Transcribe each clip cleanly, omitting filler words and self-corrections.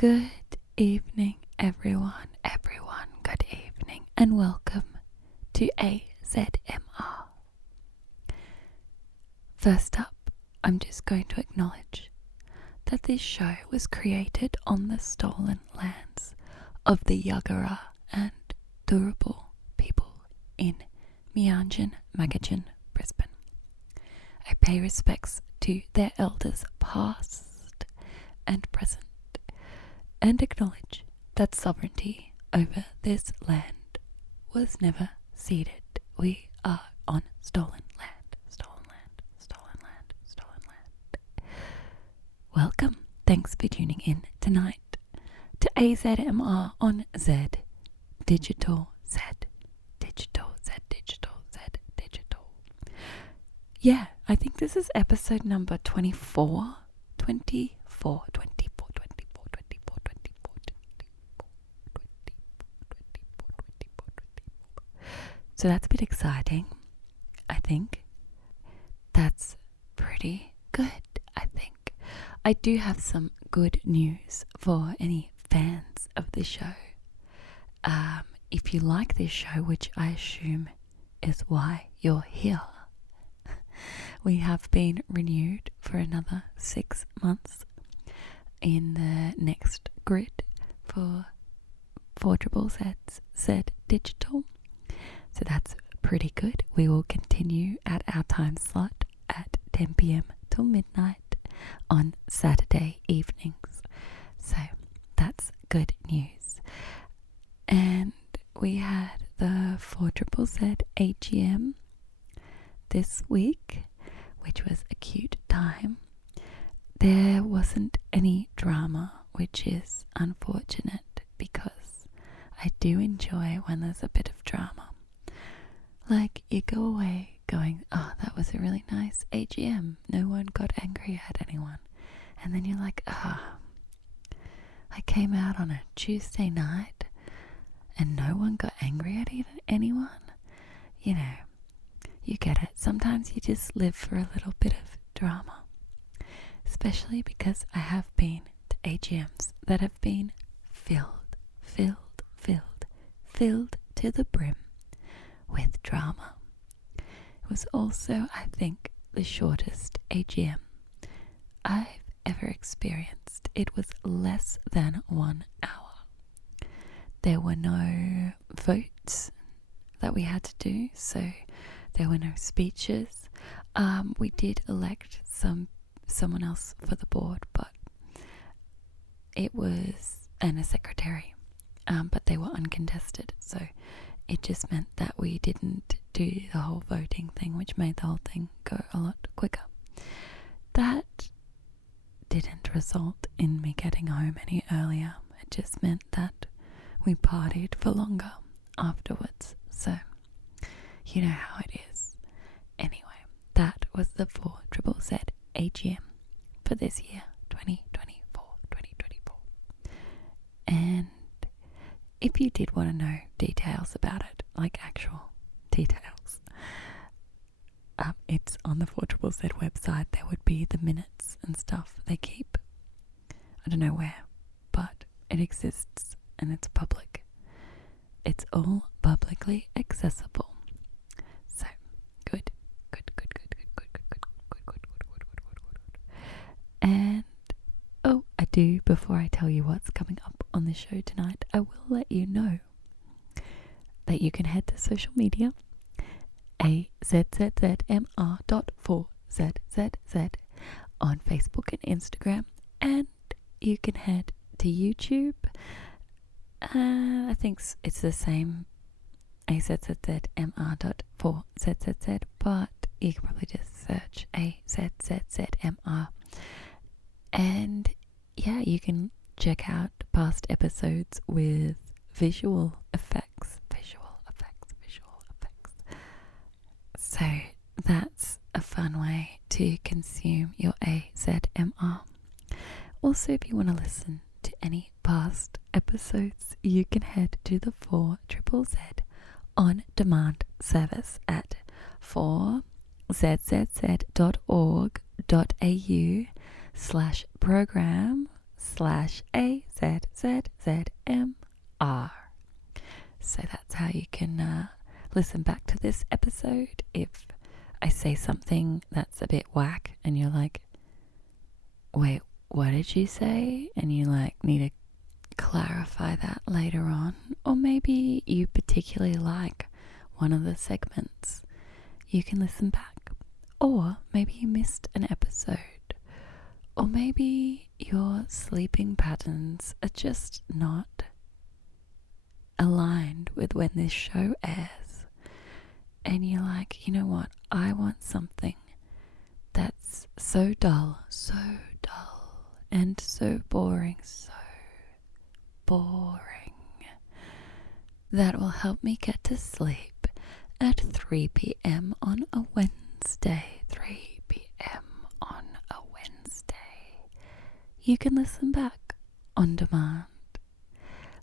Good evening, everyone, good evening, and welcome to AZMR. First up, I'm just going to acknowledge that this show was created on the stolen lands of the Jagera and Turrbal people in Meanjin, Brisbane. I pay respects to their elders past and present, and acknowledge that sovereignty over this land was never ceded. We are on stolen land, stolen land, stolen land, stolen land. Welcome. Thanks for tuning in tonight to AZMR on Zed Digital, Zed Digital, Zed Digital, Zed Digital. Yeah, I think this is episode number 24. So that's a bit exciting, I think. That's pretty good, I think. I do have some good news for any fans of the show. If you like this show, which I assume is why you're here, we have been renewed for another 6 months in the next grid for Turrbal Zed Digital. So that's pretty good. We will continue at our time slot at 10 p.m. till midnight on Saturday evenings. So that's good news. And we had the Turrbal AGM this week, which was a cute time. There wasn't any drama, which is unfortunate because I do enjoy when there's a bit of drama. Like, you go away going, oh, that was a really nice AGM. No one got angry at anyone. And then you're like, I came out on a Tuesday night and no one got angry at anyone. You know, you get it. Sometimes you just live for a little bit of drama. Especially because I have been to AGMs that have been filled to the brim with drama. It was also, I think, the shortest AGM I've ever experienced. It was less than 1 hour. There were no votes that we had to do, so there were no speeches. We did elect someone else for the board, but it was, and a secretary, but they were uncontested, so it just meant that we didn't do the whole voting thing, which made the whole thing go a lot quicker. That didn't result in me getting home any earlier. It just meant that we partied for longer afterwards. So, you know how it is. Anyway, that was the Turrbal AGM for this year, 2024. And if you did want to know details about it, like actual details, it's on the Turrbal website. There would be the minutes and stuff they keep. I don't know where, but it exists and it's public. It's all publicly accessible. So, good. And I do, before I tell you what's coming up on the show tonight, I will let you know that you can head to social media, AzZzMR.4ZZZ on Facebook and Instagram, and you can head to YouTube. I think it's the same, AzZzMR.4ZZZ, but you can probably just search AzZzMR. And yeah, you can check out past episodes with visual effects. So that's a fun way to consume your AZMR. Also, if you want to listen to any past episodes, you can head to the 4ZZZ on demand service at 4zzz.org.au/program/AZMR. AzZMR. So that's how you can listen back to this episode if I say something that's a bit whack and you're like, wait, what did you say? And you like need to clarify that later on. Or maybe you particularly like one of the segments. You can listen back. Or maybe you missed an episode. Or maybe your sleeping patterns are just not aligned with when this show airs. And you're like, you know what? I want something that's so dull, and so boring, that will help me get to sleep at 3 p.m. on a Wednesday. 3 p.m. on a Wednesday. You can listen back on demand.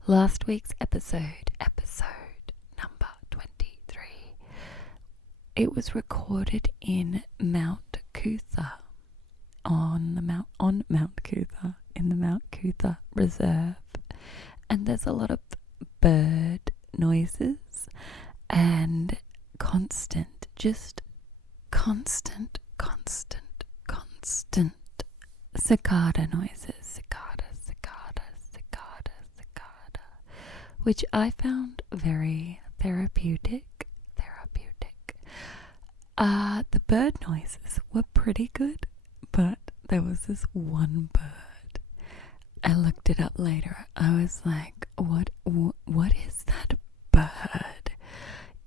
Last week's episode number 23, it was recorded in Mount Cootha, on Mount Cootha, in the Mount Cootha Reserve. And there's a lot of bird noises and constant cicada noises. Cicada, which I found very therapeutic. The bird noises were pretty good, but there was this one bird. I looked it up later. I was like, what is that bird?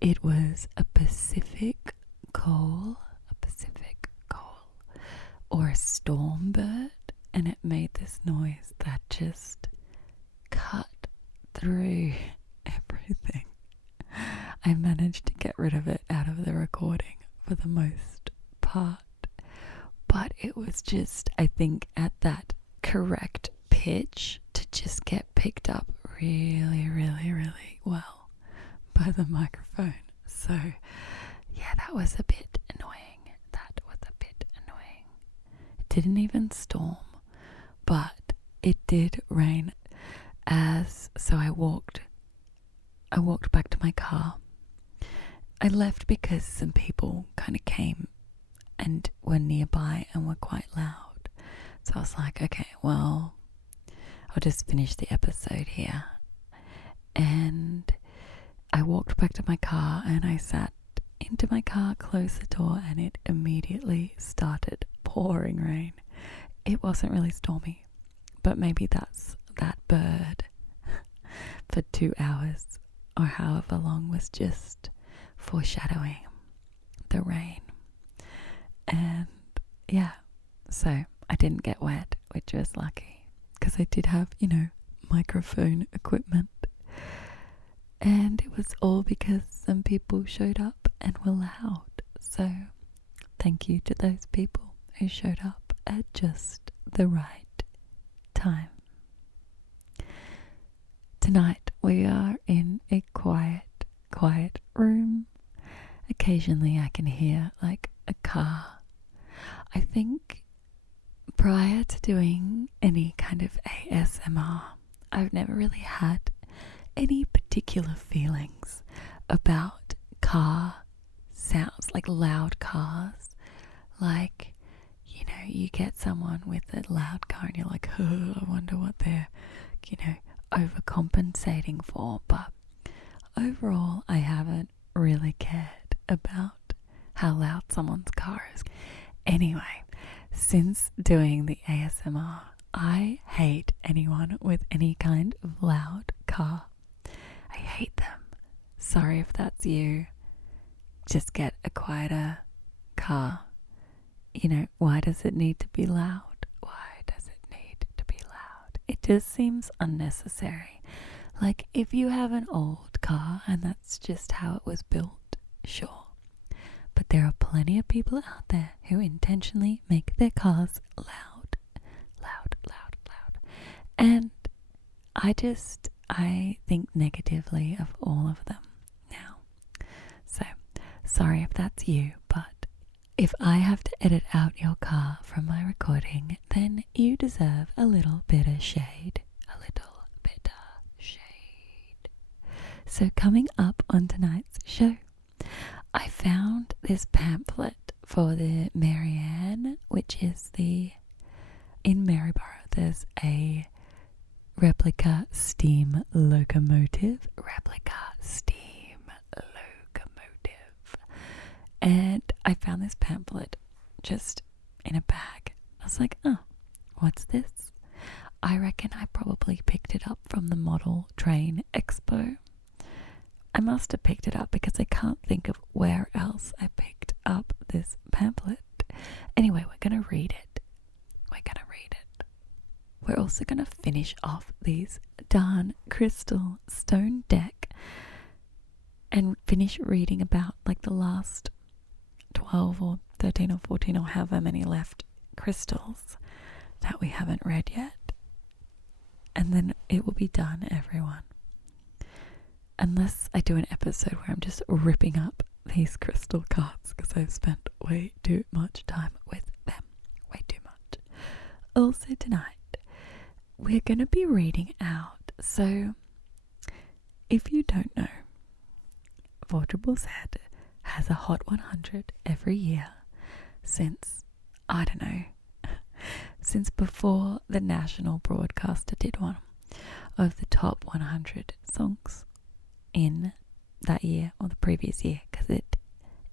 It was a Pacific coal, or a storm bird, and it made this noise that just cut through everything. I managed to get rid of it out of the recording for the most part, but it was just, I think, at that correct pitch to just get picked up really well by the microphone. So yeah, that was a bit annoying. It didn't even storm, but it did rain. So I walked back to my car. I left because some people kind of came and were nearby and were quite loud. So I was like, okay, well, I'll just finish the episode here. And I walked back to my car and I sat into my car, closed the door, and it immediately started pouring rain. It wasn't really stormy, but maybe that's that bird for 2 hours or however long was just foreshadowing the rain. And yeah, so I didn't get wet, which was lucky because I did have, microphone equipment. And it was all because some people showed up and were loud. So thank you to those people who showed up at just the right time. Tonight we are in a quiet room. Occasionally I can hear like a car. I think prior to doing any kind of ASMR, I've never really had any particular feelings about car sounds, like loud cars. Like, you get someone with a loud car and you're like, oh, I wonder what they're, overcompensating for. But overall, I haven't really cared about how loud someone's car is. Anyway, since doing the ASMR, I hate anyone with any kind of loud car. I hate them. Sorry if that's you. Just get a quieter car. Why does it need to be loud? It just seems unnecessary. Like, if you have an old car and that's just how it was built, sure. But there are plenty of people out there who intentionally make their cars loud. And I think negatively of all of them now. So, sorry if that's you, but if I have to edit out your car from my recording, then you deserve a little bit of shade. A little So coming up on tonight's show, I found this pamphlet for the Marianne, which is in Maryborough. There's a Replica steam locomotive. And I found this pamphlet just in a bag. I was like, oh, what's this? I reckon I probably picked it up from the Model Train Expo. I must have picked it up because I can't think of where else I picked up this pamphlet. Anyway, we're going to read it. We're also going to finish off these darn crystal stone deck and finish reading about like the last 12 or 13 or 14 or however many left crystals that we haven't read yet. And then it will be done, everyone. Unless I do an episode where I'm just ripping up these crystal cards because I've spent way too much time with them. Way too much. Also tonight, we're going to be reading out. So, if you don't know, 4ZZZ has a Hot 100 every year since, I don't know, since before the national broadcaster did one of the top 100 songs in that year or the previous year, because it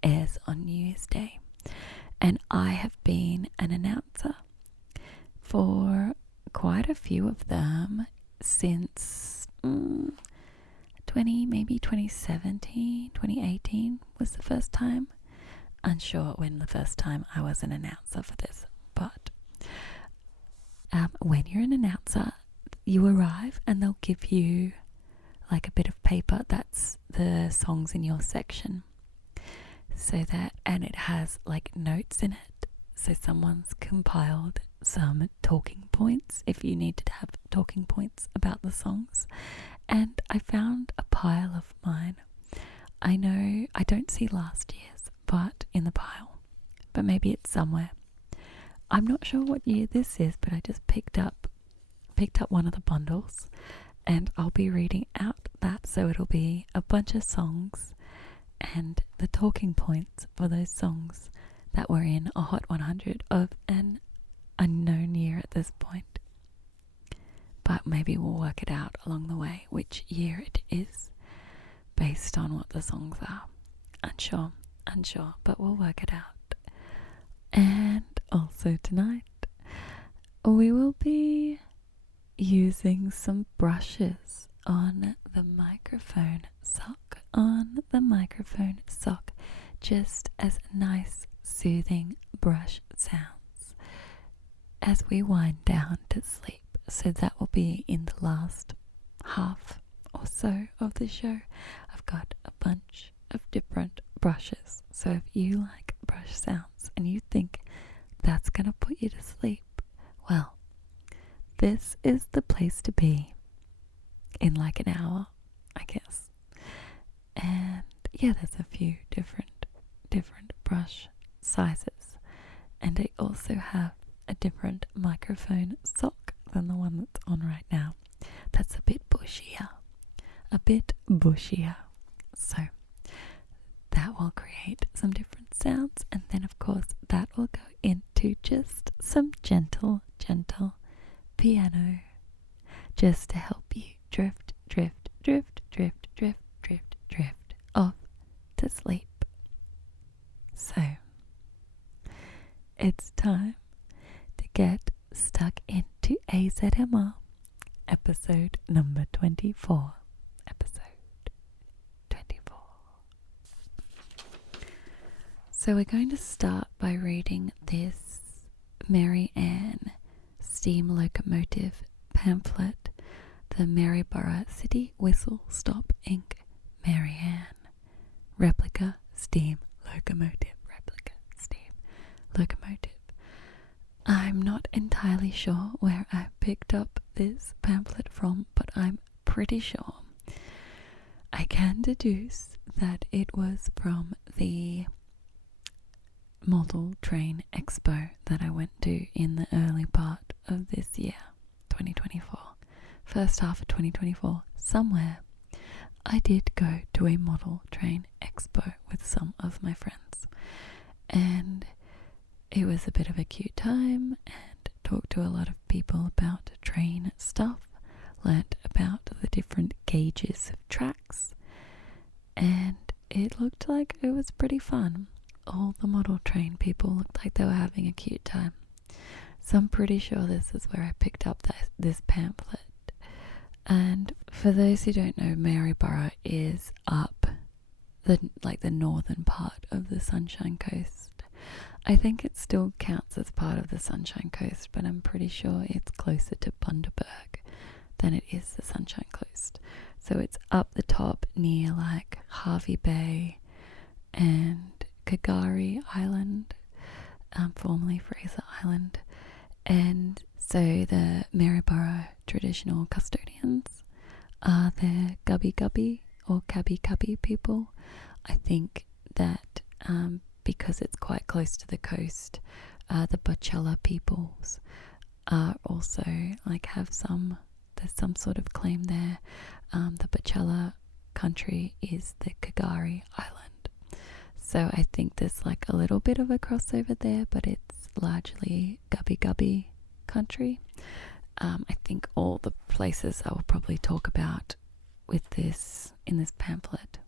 airs on New Year's Day. And I have been an announcer for quite a few of them since 2017, 2018 was the first time. Unsure when the first time I was an announcer for this, but when you're an announcer, you arrive and they'll give you like a bit of paper that's the songs in your section, and it has like notes in it, so someone's compiled some talking points if you need to have talking points about the songs. And I found a pile of mine. I know I don't see last year's but in the pile, but maybe it's somewhere. I'm not sure what year this is, but I just picked up one of the bundles, and I'll be reading out that, so it'll be a bunch of songs and the talking points for those songs that were in a Hot 100 of an unknown year at this point. But maybe we'll work it out along the way which year it is based on what the songs are. Unsure, but we'll work it out. And also tonight we will be using some brushes on the microphone sock, just as nice soothing brush sounds as we wind down to sleep. So that will be in the last half or so of the show. I've got a bunch of different brushes, so if you like brush sounds and you think that's gonna put you to sleep, well, this is the place to be in like an hour, I guess. And yeah, there's a few different brush sizes, and I also have a different microphone sock than the one that's on right now. That's a bit bushier. So that will create some different sounds, and then of course that will go into just some gentle piano, just to help you drift off to sleep. So it's time to get stuck into AZMR episode number 24. So we're going to start by reading this Marianne steam locomotive pamphlet, the Maryborough City Whistle Stop Inc. Marianne Replica Steam Locomotive. I'm not entirely sure where I picked up this pamphlet from, but I'm pretty sure I can deduce that it was from the Model Train Expo that I went to in the early part of this year, 2024. First half of 2024, somewhere I did go to a model train expo with some of my friends, and it was a bit of a cute time, and talked to a lot of people about train stuff, learnt about the different gauges of tracks, and it looked like it was pretty fun. All the model train people looked like they were having a cute time. So I'm pretty sure this is where I picked up this pamphlet. And for those who don't know, Maryborough is up the northern part of the Sunshine Coast. I think it still counts as part of the Sunshine Coast, but I'm pretty sure it's closer to Bundaberg than it is the Sunshine Coast. So it's up the top near like Harvey Bay and Kagari Island, formerly Fraser Island. And so the Maryborough traditional custodians are the Gubby Gubby or Cabby Cabby people. I think that because it's quite close to the coast, the Bachelor peoples are also there's some sort of claim there. The Bachelor country is the Kagari Island. So I think there's like a little bit of a crossover there, but it's largely Gubby Gubby country. I think all the places I will probably talk about with this in this pamphlet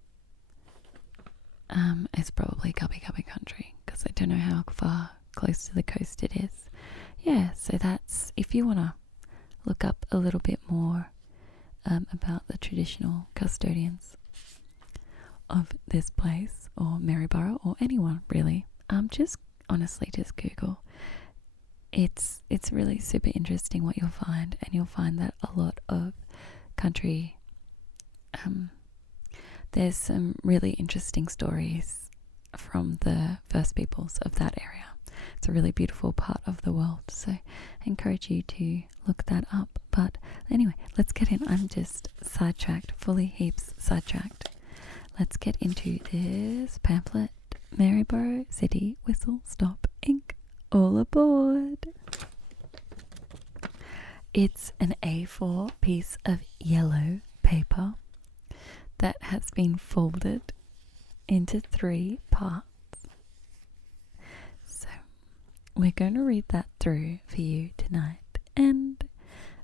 is probably Gubby Gubby country, because I don't know how far close to the coast it is. Yeah, so that's, if you want to look up a little bit more about the traditional custodians of this place, or Maryborough, or anyone really, just Google. It's really super interesting what you'll find, and you'll find that a lot of country, there's some really interesting stories from the first peoples of that area. It's a really beautiful part of the world, so I encourage you to look that up. But anyway, let's get in. I'm just sidetracked, fully heaps sidetracked. Let's get into this pamphlet. Maryborough City Whistle Stop Inc. All aboard. It's an A4 piece of yellow paper that has been folded into 3 parts. So we're going to read that through for you tonight, and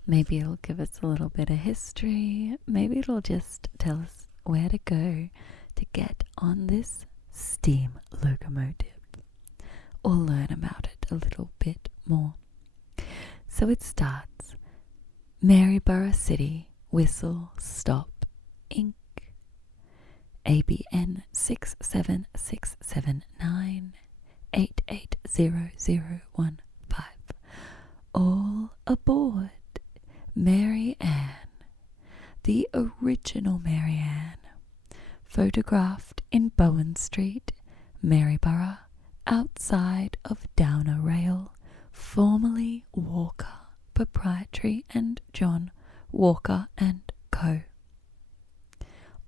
maybe it'll give us a little bit of history. Maybe it'll just tell us where to go to get on this steam locomotive, or learn about it a little bit more. So it starts, Maryborough City Whistle Stop Inc. ABN 67679880015. All aboard Mary Ann, the original Mary Ann, photographed in Bowen Street, Maryborough, outside of Downer Rail, formerly Walker Proprietary and John Walker and Co.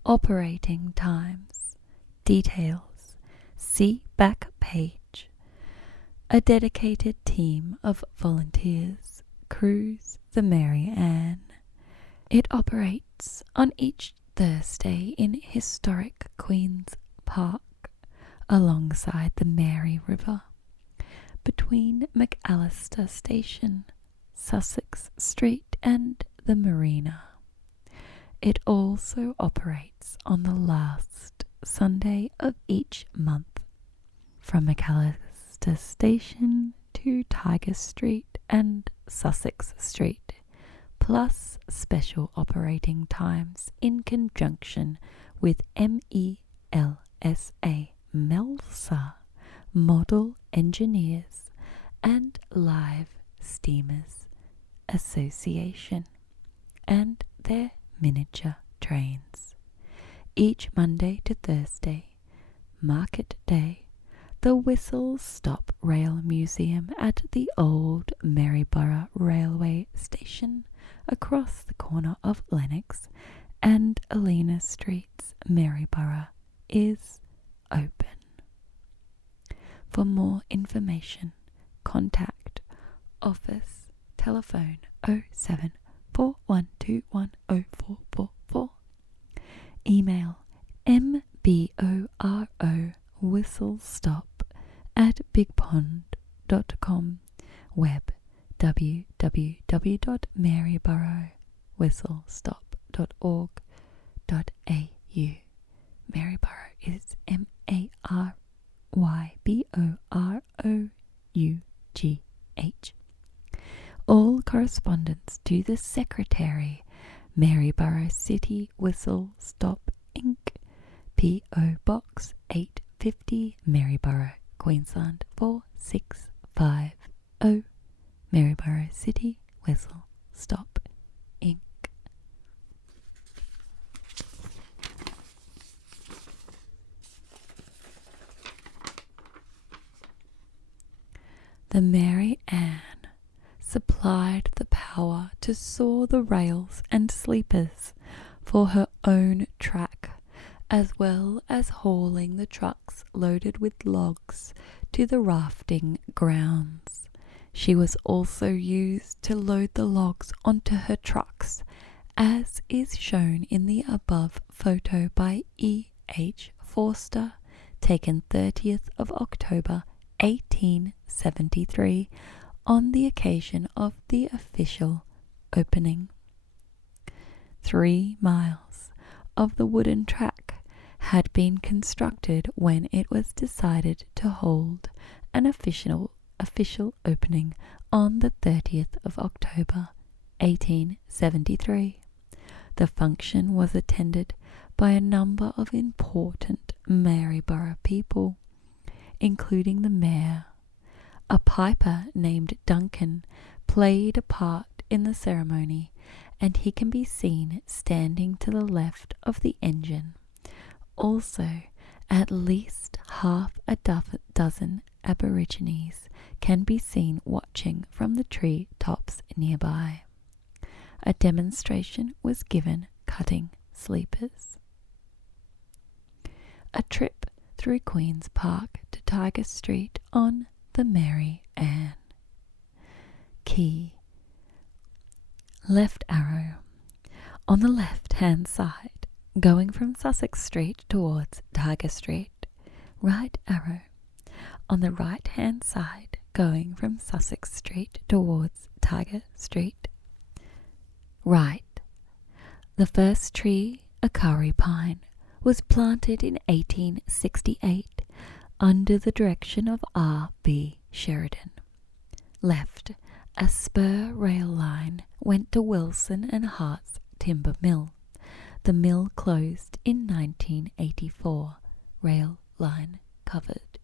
Operating times, details, see back page. A dedicated team of volunteers cruise the Mary Ann. It operates on each Thursday in historic Queen's Park, alongside the Mary River, between McAllister Station, Sussex Street and the Marina. It also operates on the last Sunday of each month, from McAllister Station to Tiger Street and Sussex Street, plus special operating times in conjunction with MELSA Model Engineers and Live Steamers Association, and their miniature trains. Each Monday to Thursday, Market Day, the Whistle Stop Rail Museum at the old Maryborough Railway Station across the corner of Lennox and Elena Streets, Maryborough, is open. For more information, contact office telephone 0741210444. whistlestop at bigpond.com, web www.maryboroughwhistlestop.org.au. Maryborough is MARYBOROUGH. All correspondence to the Secretary, Maryborough City Whistle Stop Inc., P.O. Box 850, Maryborough, Queensland 4650. Maryborough City Whistle Stop Inc. The Mary Ann supplied the power to saw the rails and sleepers for her own track, as well as hauling the trucks loaded with logs to the rafting grounds. She was also used to load the logs onto her trucks, as is shown in the above photo by E.H. Forster, taken 30th of October 1873, on the occasion of the official opening. 3 miles of the wooden track had been constructed when it was decided to hold an official opening on the 30th of October 1873. The function was attended by a number of important Maryborough people, including the mayor. A piper named Duncan played a part in the ceremony, and he can be seen standing to the left of the engine. Also, at least half a dozen Aborigines can be seen watching from the tree tops nearby. A demonstration was given cutting sleepers. A trip through Queen's Park to Tiger Street on the Mary Ann. Key. Left arrow. On the left-hand side, going from Sussex Street towards Tiger Street. Right arrow. On the right-hand side, going from Sussex Street towards Tiger Street. Right. The first tree, a curry pine, was planted in 1868 under the direction of R.B. Sheridan. Left, a spur rail line went to Wilson and Hart's timber mill. The mill closed in 1984. Rail line covered.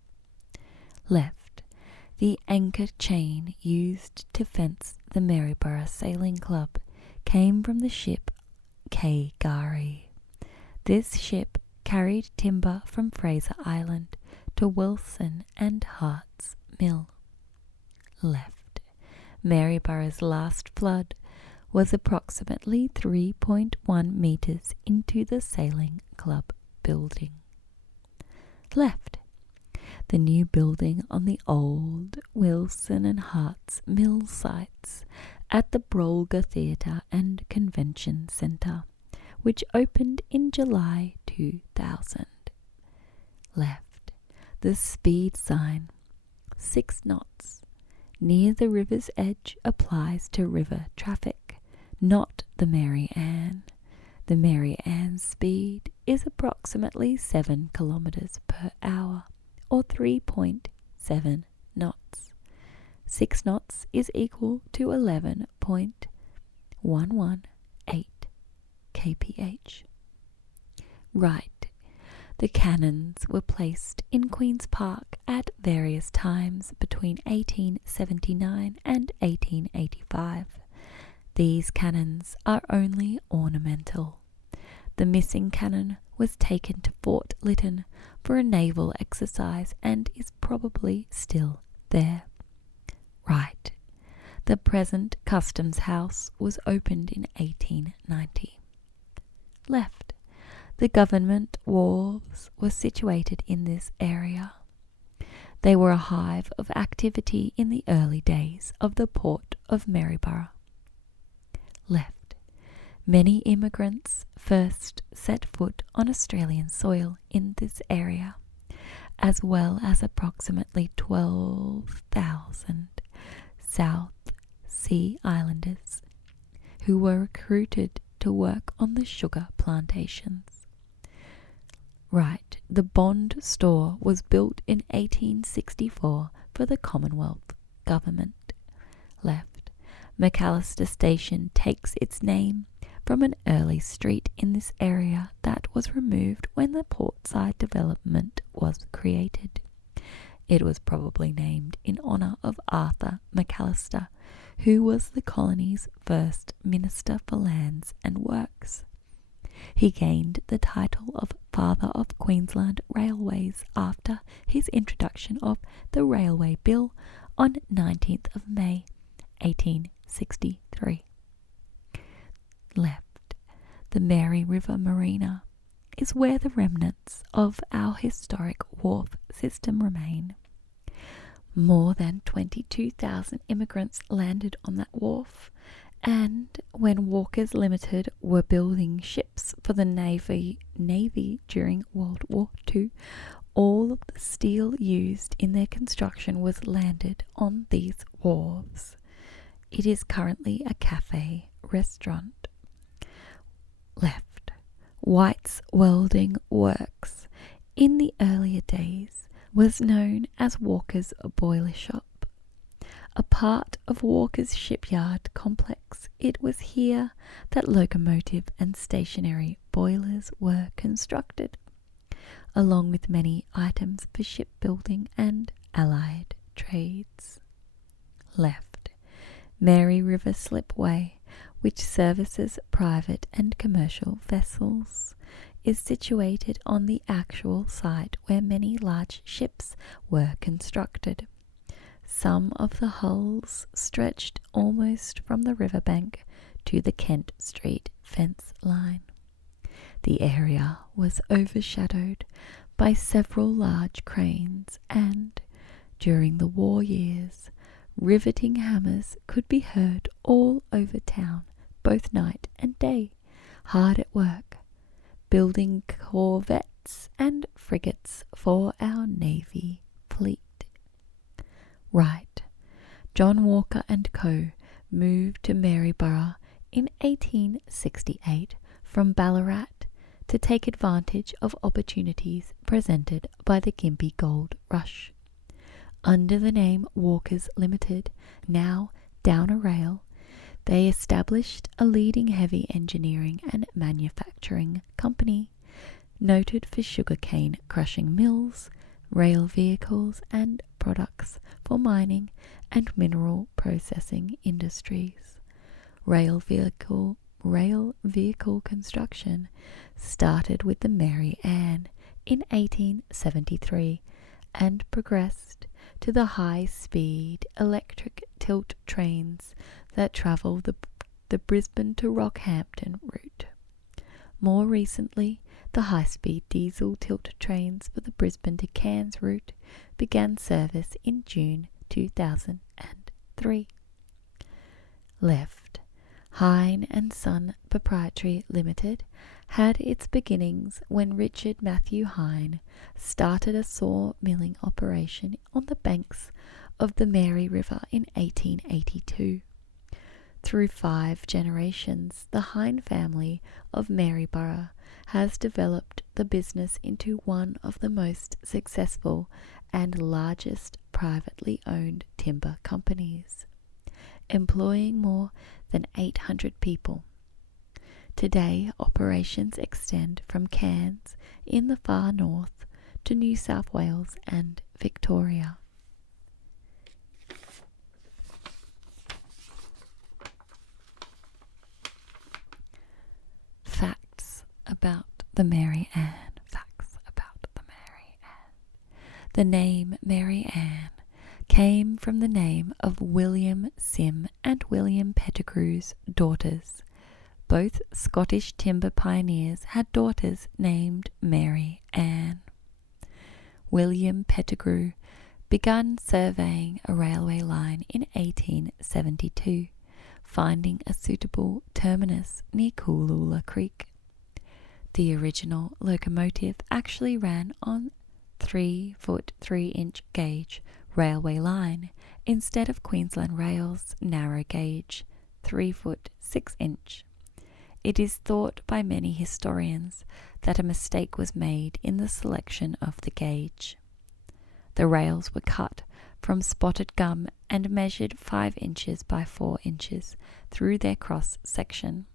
Left, the anchor chain used to fence the Maryborough Sailing Club came from the ship Jagera. This ship carried timber from Fraser Island to Wilson and Hart's mill. Left, Maryborough's last flood was approximately 3.1 metres into the Sailing Club building. Left, the new building on the old Wilson and Hart's mill sites at the Brolga Theatre and Convention Centre, which opened in July 2000. Left, the speed sign, 6 knots, near the river's edge applies to river traffic, not the Mary Ann. The Mary Ann's speed is approximately 7 kilometres per hour, or 3.7 knots. 6 knots is equal to 11.118 kph. Right. The cannons were placed in Queen's Park at various times between 1879 and 1885. These cannons are only ornamental. The missing cannon was taken to Fort Lytton for a naval exercise and is probably still there. Right. The present Customs House was opened in 1890. Left. The government wharves were situated in this area. They were a hive of activity in the early days of the port of Maryborough. Left. Many immigrants first set foot on Australian soil in this area. as well as approximately 12,000 South Sea Islanders who were recruited to work on the sugar plantations. Right, the Bond store was built in 1864 for the Commonwealth government. Left, McAllister Station takes its name from an early street in this area that was removed when the portside development was created. It was probably named in honour of Arthur McAllister, who was the colony's first Minister for Lands and Works. He gained the title of Father of Queensland Railways after his introduction of the Railway Bill on 19th of May 1863. Left, the Mary River Marina is where the remnants of our historic wharf system remain. More than 22,000 immigrants landed on that wharf, and when Walkers Limited were building ships for the Navy during World War II, all of the steel used in their construction was landed on these wharves. It is currently a cafe restaurant. Left, White's Welding Works, in the earlier days, was known as Walker's Boiler Shop. A part of Walker's shipyard complex, it was here that locomotive and stationary boilers were constructed, along with many items for shipbuilding and allied trades. Left, Mary River Slipway, which services private and commercial vessels, is situated on the actual site where many large ships were constructed. Some of the hulls stretched almost from the riverbank to the Kent Street fence line. The area was overshadowed by several large cranes, and during the war years, riveting hammers could be heard all over town, both night and day, hard at work, building corvettes and frigates for our Navy fleet. Right, John Walker and Co. moved to Maryborough in 1868 from Ballarat to take advantage of opportunities presented by the Gympie Gold Rush. Under the name Walkers Limited, now down a rail, they established a leading heavy engineering and manufacturing company, noted for sugarcane crushing mills, rail vehicles and products for mining and mineral processing industries. Rail vehicle construction started with the Mary Ann in 1873 and progressed to the high-speed electric tilt trains that travel the Brisbane to Rockhampton route. More recently, the high-speed diesel tilt trains for the Brisbane to Cairns route began service in June 2003. Left, Hine and Son Proprietary Limited had its beginnings when Richard Matthew Hine started a sawmilling operation on the banks of the Mary River in 1882. Through 5 generations, the Hine family of Maryborough has developed the business into one of the most successful and largest privately owned timber companies, employing more than 800 people. Today, operations extend from Cairns in the far north to New South Wales and Victoria. Facts about the Mary Ann. The name Mary Ann came from the name of William Sim and William Pettigrew's daughters. Both Scottish timber pioneers had daughters named Mary Ann. William Pettigrew began surveying a railway line in 1872, finding a suitable terminus near Cooloola Creek. The original locomotive actually ran on 3-foot 3-inch gauge railway line instead of Queensland Rail's narrow gauge 3-foot 6-inch. It is thought by many historians that a mistake was made in the selection of the gauge. The rails were cut from spotted gum and measured 5 inches by 4 inches through their cross section.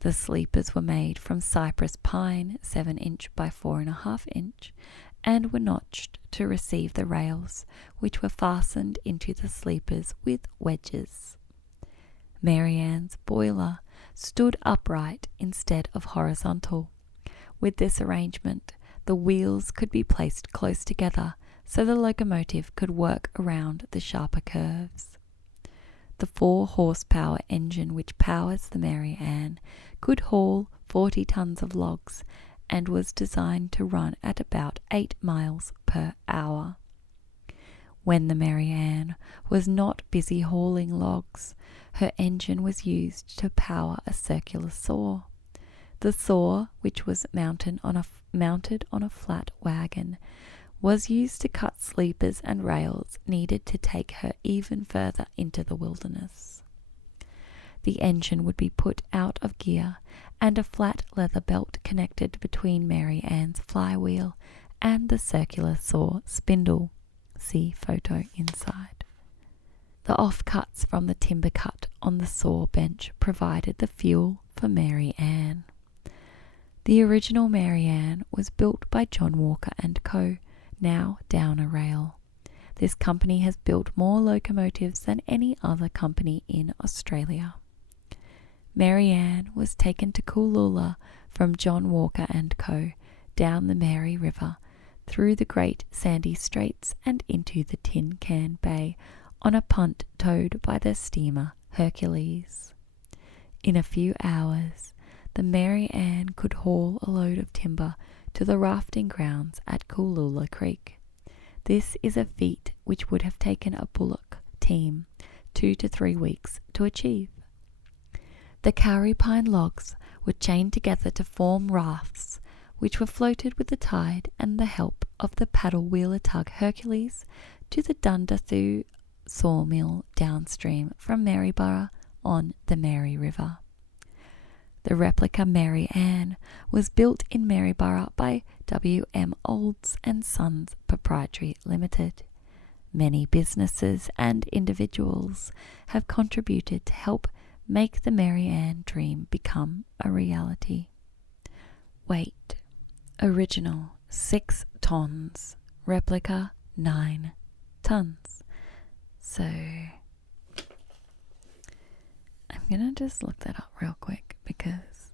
The sleepers were made from cypress pine 7 inch by 4.5 inch and were notched to receive the rails, which were fastened into the sleepers with wedges. Mary Ann's boiler stood upright instead of horizontal. With this arrangement, the wheels could be placed close together so the locomotive could work around the sharper curves. The 4-horsepower engine which powers the Mary Ann could haul 40 tons of logs and was designed to run at about 8 miles per hour. When the Mary Ann was not busy hauling logs, her engine was used to power a circular saw. The saw, which was mounted on a flat wagon, was used to cut sleepers and rails needed to take her even further into the wilderness. The engine would be put out of gear, and a flat leather belt connected between Mary Ann's flywheel and the circular saw spindle. See photo inside. The offcuts from the timber cut on the saw bench provided the fuel for Mary Ann. The original Mary Ann was built by John Walker and Co., now Downer Rail. This company has built more locomotives than any other company in Australia. Mary Ann was taken to Cooloola from John Walker and Co. down the Mary River, through the Great Sandy Straits and into the Tin Can Bay on a punt towed by the steamer Hercules. In a few hours, the Mary Ann could haul a load of timber to the rafting grounds at Cooloola Creek. This is a feat which would have taken a bullock team 2 to 3 weeks to achieve. The kauri pine logs were chained together to form rafts, which were floated with the tide and the help of the paddle wheeler tug Hercules to the Dundathu sawmill downstream from Maryborough on the Mary River. The replica Mary Ann was built in Maryborough by W.M. Olds and Sons Proprietary Limited. Many businesses and individuals have contributed to help make the Mary Ann dream become a reality. Weight: original 6 tons, replica 9 tons. So I'm gonna just look that up real quick because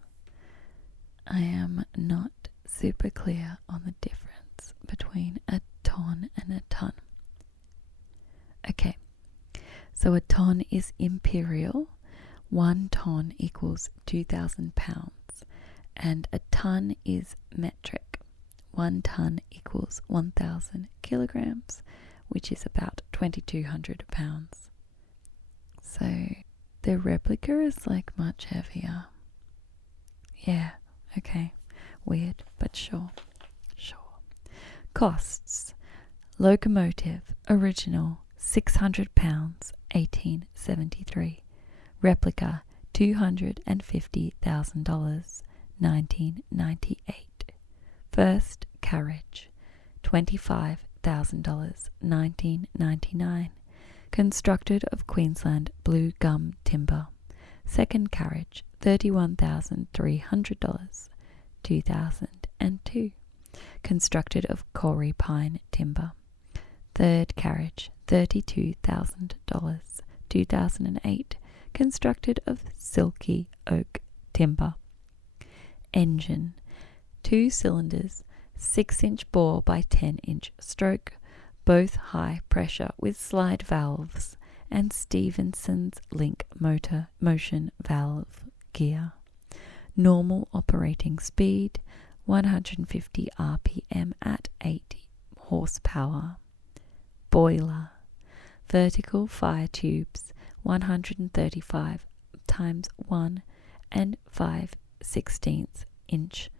I am not super clear on the difference between a ton and a ton. Okay, so a ton is imperial. 1 ton equals 2,000 pounds, and a ton is metric. 1 ton equals 1,000 kilograms, which is about 2,200 pounds. So the replica is like much heavier. Yeah, okay. Weird, but sure. Costs: locomotive, original, £600, 1873. Replica, $250,000, 1998. First carriage, $25,000, 1999. Constructed of Queensland blue gum timber. Second carriage, $31,300, 2002. Constructed of kauri pine timber. Third carriage, $32,000, 2008. Constructed of silky oak timber. Engine, 2 cylinders, 6-inch bore by 10-inch stroke, both high pressure with slide valves and Stephenson's link motion valve gear. Normal operating speed 150 RPM at 80 horsepower. Boiler, vertical fire tubes 135 times 1 and 5/16 inch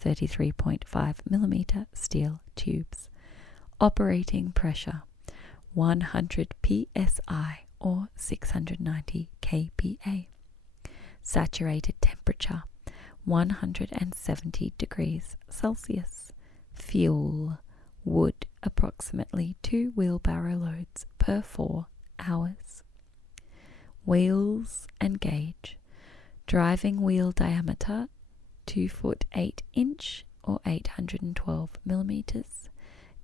33.5 millimeter steel tubes. Operating pressure 100 psi or 690 kPa. Saturated temperature 170 degrees Celsius. Fuel wood approximately 2 wheelbarrow loads per 4 hours. Wheels and gauge. Driving wheel diameter 2 foot 8 inch or 812 millimeters.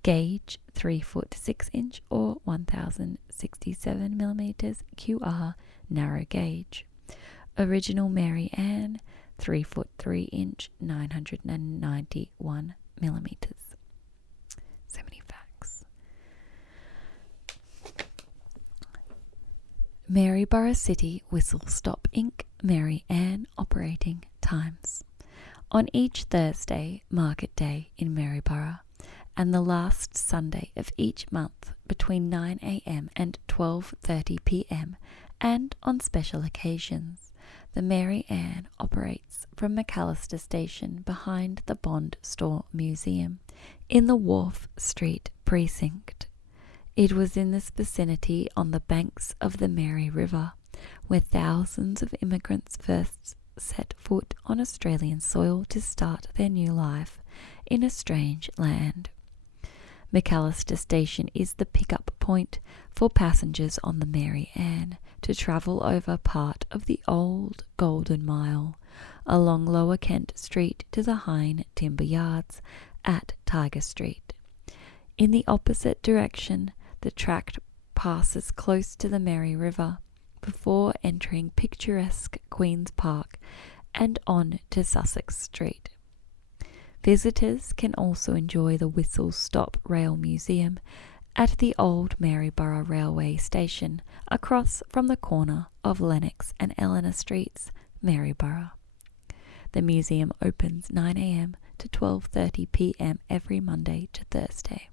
Gauge 3 foot 6 inch or 1067 millimeters QR narrow gauge. Original Mary Ann 3 foot 3 inch 991 millimeters. So many facts. Maryborough City Whistle Stop Inc. Mary Ann operating times. On each Thursday, market day in Maryborough, and the last Sunday of each month between 9 a.m. and 12:30 p.m. and on special occasions, the Mary Ann operates from McAllister Station behind the Bond Store Museum in the Wharf Street precinct. It was in this vicinity on the banks of the Mary River where thousands of immigrants first set foot on Australian soil to start their new life in a strange land. McAllister Station is the pickup point for passengers on the Mary Ann to travel over part of the old Golden Mile along Lower Kent Street to the Hine Timber Yards at Tiger Street. In the opposite direction, the track passes close to the Mary River before entering picturesque Queen's Park and on to Sussex Street. Visitors can also enjoy the Whistle Stop Rail Museum at the old Maryborough Railway Station across from the corner of Lennox and Eleanor Streets, Maryborough. The museum opens 9 a.m. to 12:30 p.m. every Monday to Thursday.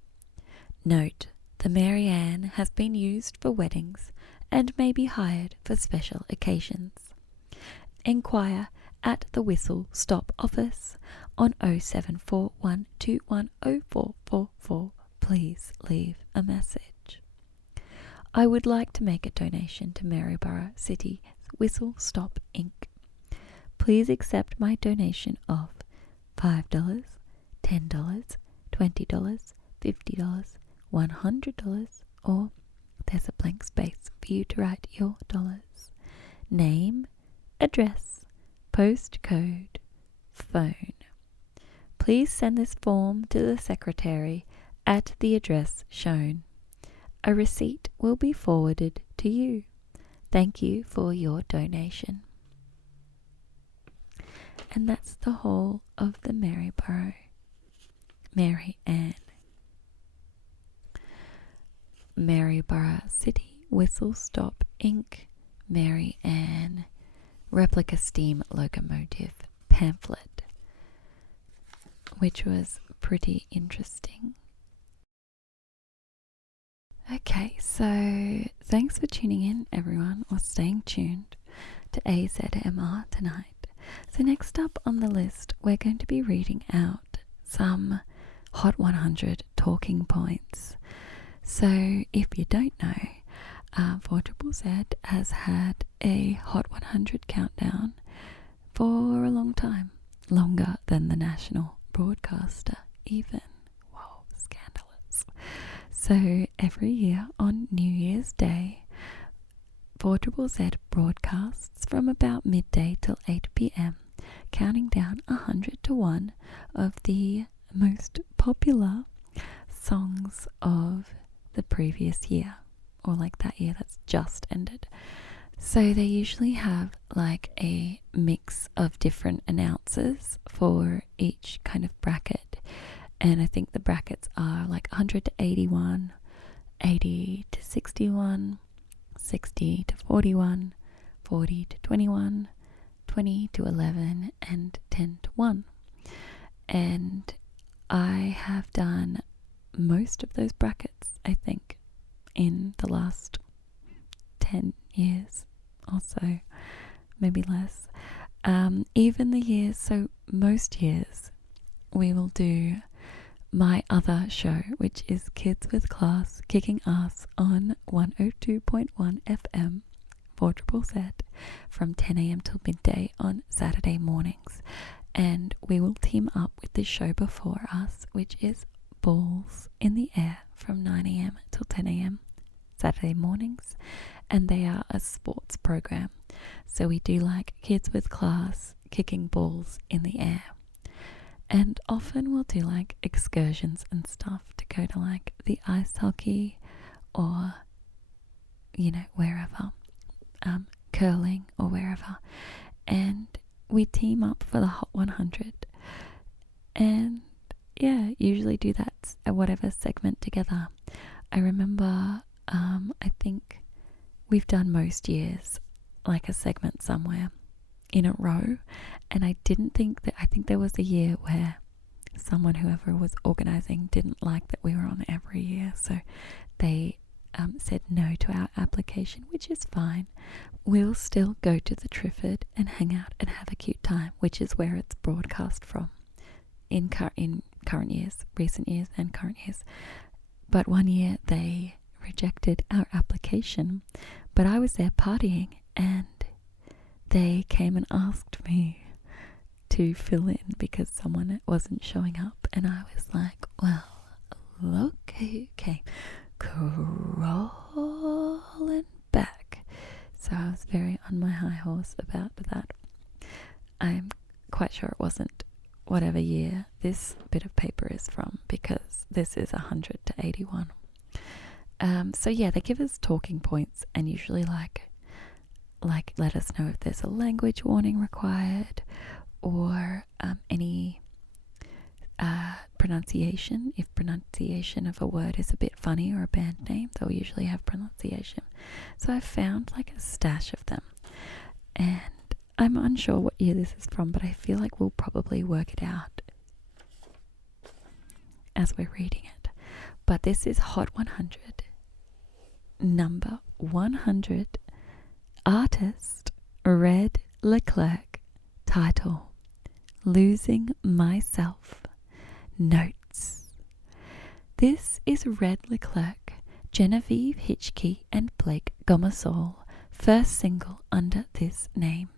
Note, the Mary Ann has been used for weddings and may be hired for special occasions. Enquire at the Whistle Stop office on 0741210444. Please leave a message. I would like to make a donation to Maryborough City Whistle Stop Inc. Please accept my donation of $5, $10, $20, $50, $100, or there's a blank space for you to write your dollars. Name, address, postcode, phone. Please send this form to the secretary at the address shown. A receipt will be forwarded to you. Thank you for your donation. And that's the whole of the Maryborough Mary Ann. Maryborough City Whistle Stop Inc. Mary Ann Replica Steam Locomotive Pamphlet, which was pretty interesting. Okay, so thanks for tuning in, everyone, or staying tuned to AZMR tonight. So next up on the list, we're going to be reading out some Hot 100 talking points. So if you don't know, 4ZZZ has had a Hot 100 countdown for a long time, longer than the national broadcaster even. Whoa, scandalous. So every year on New Year's Day, 4ZZZ broadcasts from about midday till 8 p.m, counting down 100 to 1 of the most popular songs of the previous year, or like that year that's just ended. So they usually have like a mix of different announcers for each kind of bracket, and I think the brackets are like 100 to 81, 80 to 61, 60 to 41, 40 to 21, 20 to 11, and 10 to 1. And I have done most of those brackets, I think, in the last 10 years or so, maybe less. Even the years, so most years we will do my other show, which is Kids with Class Kicking Ass on 102.1 FM, 4ZZZ, from 10 a.m. till midday on Saturday mornings. And we will team up with the show before us, which is Balls in the Air, from 9 a.m. till 10 a.m. Saturday mornings. And they are a sports program. So we do like Kids with Class kicking balls in the air. And often we'll do like excursions and stuff to go to like the ice hockey or, you know, wherever, curling or wherever. And we team up for the Hot 100. And yeah, usually do that whatever segment together. I remember, I think we've done most years like a segment somewhere in a row, and I think there was a year where whoever was organizing didn't like that we were on every year, so they said no to our application, which is fine. We'll still go to the Triffid and hang out and have a cute time, which is where it's broadcast from in current years, recent years and current years. But one year they rejected our application, but I was there partying, and they came and asked me to fill in because someone wasn't showing up, and I was like, well, look who came crawling back. So I was very on my high horse about that. I'm quite sure it wasn't whatever year this bit of paper is from, because this is 100 to 81. So yeah, they give us talking points and usually like let us know if there's a language warning required, or any pronunciation. If pronunciation of a word is a bit funny, or a band name, they'll usually have pronunciation. So I found like a stash of them, and I'm unsure what year this is from, but I feel like we'll probably work it out as we're reading it. But this is Hot 100, number 100, artist Red Leclerc, title Losing Myself. Notes: this is Red Leclerc, Genevieve Hitchkey and Blake Gomersall, first single under this name.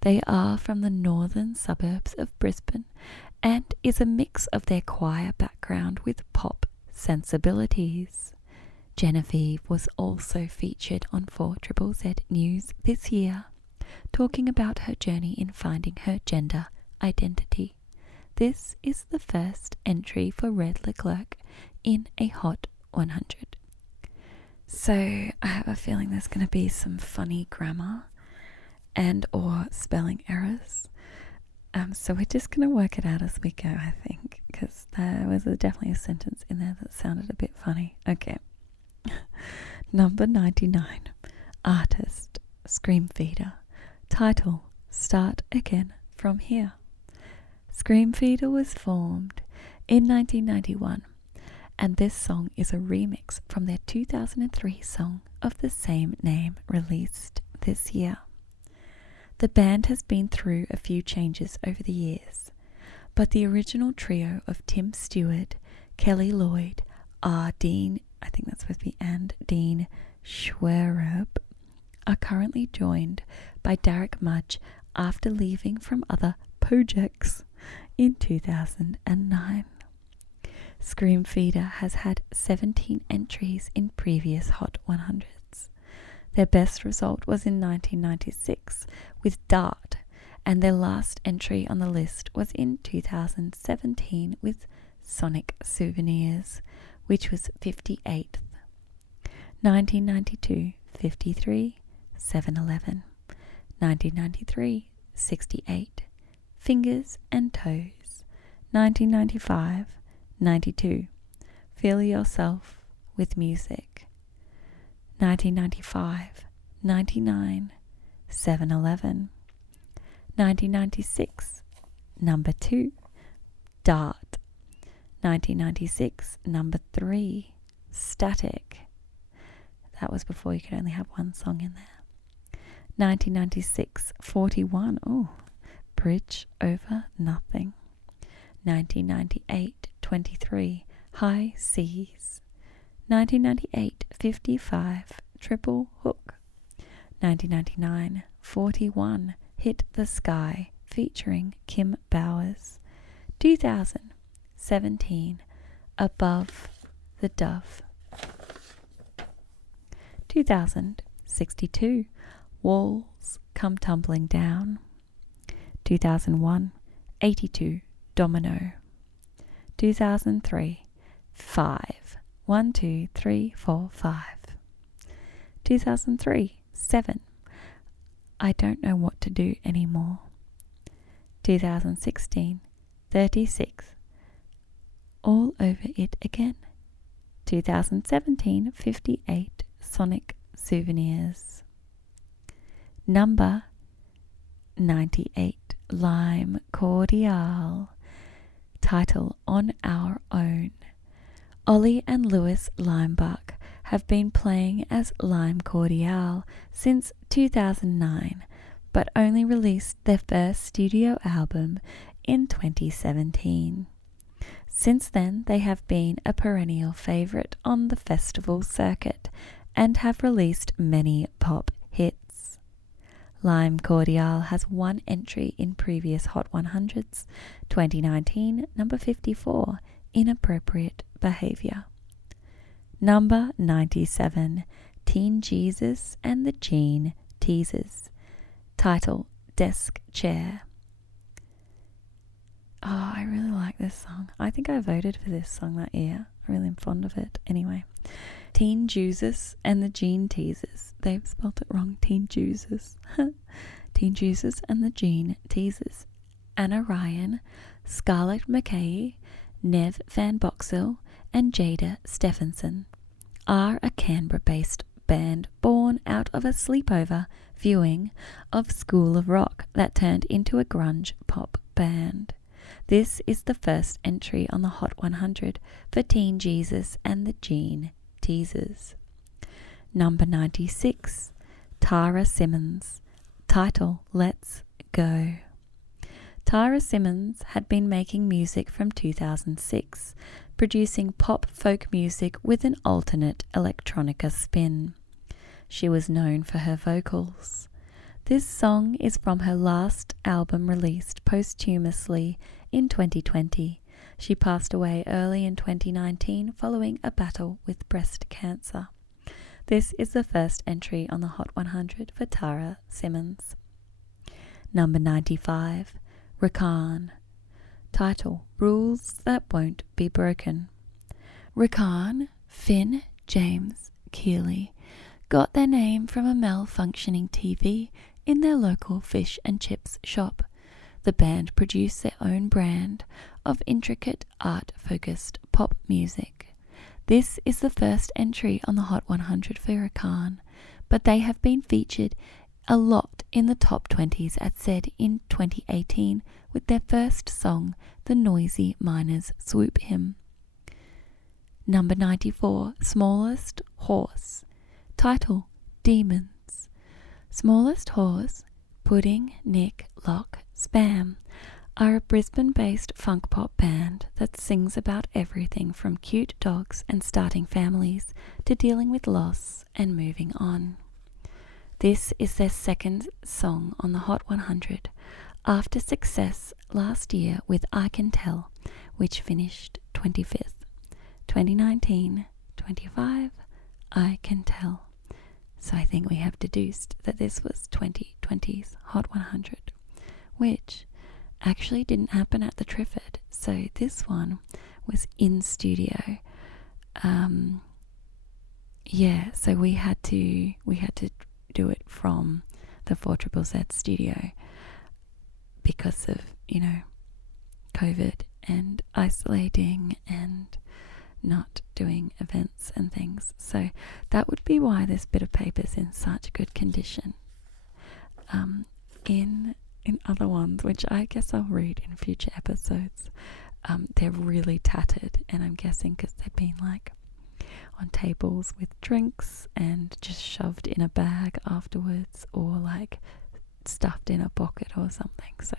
They are from the northern suburbs of Brisbane and is a mix of their choir background with pop sensibilities. Genevieve was also featured on 4ZZZ News this year, talking about her journey in finding her gender identity. This is the first entry for Red Leclerc in a Hot 100. So I have a feeling there's going to be some funny grammar and or spelling errors. So we're just going to work it out as we go, I think, because there was definitely a sentence in there that sounded a bit funny. Okay. Number 99. Artist Scream Feeder. Title Start Again From Here. Scream Feeder was formed in 1991, and this song is a remix from their 2003 song of the same name released this year. The band has been through a few changes over the years, but the original trio of Tim Stewart, Kelly Lloyd, Dean, I think that's supposed to be and Dean Schwerb, are currently joined by Derek Mudge after leaving from other projects in 2009. Scream Feeder has had 17 entries in previous Hot 100s. Their best result was in 1996 with Dart, and their last entry on the list was in 2017 with Sonic Souvenirs, which was 58th. 1992, 53, 711. 1993, 68, Fingers and Toes. 1995, 92, Feel Yourself with Music. 1995, 99, 711. 1996, number 2, Dart. 1996, number 3, Static. That was before you could only have one song in there. 1996, 41, Bridge Over Nothing. 1998, 23, High Seas. 1998, 55, Triple Hook. 1999, 41, Hit the Sky, featuring Kim Bowers. 2000, 17, Above the Dove. 2000, 62, Walls Come Tumbling Down. 2001, 82, Domino. 2003, 5, 1, 2, 3, 4, 5. 2003, 7, I Don't Know What to Do Anymore. 2016, 36, All Over It Again. 2017, 58, Sonic Souvenirs. Number 98, Lime Cordiale. Title, On Our Own. Ollie and Lewis Limebach have been playing as Lime Cordiale since 2009, but only released their first studio album in 2017. Since then, they have been a perennial favourite on the festival circuit and have released many pop hits. Lime Cordiale has one entry in previous Hot 100s, 2019, number 54, Inappropriate Behaviour. Number 97, Teen Jesus and the Gene Teasers. Title, Desk Chair. Oh, I really like this song. I think I voted for this song that year. I really am fond of it. Anyway, Teen Jesus and the Gene Teasers. They've spelt it wrong. Teen Jesus. Teen Jesus and the Gene Teasers. Anna Ryan, Scarlett McKay, Nev Van Boxel, and Jada Stephenson are a Canberra-based band born out of a sleepover viewing of School of Rock that turned into a grunge pop band. This is the first entry on the Hot 100 for Teen Jesus and the Gene Teasers. Number 96, Tara Simmons. Title, Let's Go. Tara Simmons had been making music from 2006, producing pop folk music with an alternate electronica spin. She was known for her vocals. This song is from her last album released posthumously in 2020. She passed away early in 2019 following a battle with breast cancer. This is the first entry on the Hot 100 for Tara Simmons. Number 95, Rakan. Title, Rules That Won't Be Broken. Rakan, Finn, James, Keeley got their name from a malfunctioning TV in their local fish and chips shop. The band produced their own brand of intricate, art-focused pop music. This is the first entry on the Hot 100 for Rakan, but they have been featured a lot in the top 20s at Zed in 2018 with their first song, The Noisy Miners Swoop Hymn. Number 94, Smallest Horse. Title, Demons. Smallest Horse, Pudding, Nick, Lock, Spam are a Brisbane-based funk pop band that sings about everything from cute dogs and starting families to dealing with loss and moving on. This is their second song on the Hot 100 after success last year with I Can Tell, which finished 25th. 2019, 25, I Can Tell. So I think we have deduced that this was 2020's Hot 100, which actually didn't happen at the Triffid. So this one was in studio. So we had to do it from the 4ZZZ studio because of, COVID and isolating and not doing events and things. So that would be why this bit of paper is in such good condition. In other ones, which I guess I'll read in future episodes, they're really tattered, and I'm guessing because they've been on tables with drinks and just shoved in a bag afterwards, or stuffed in a pocket or something. So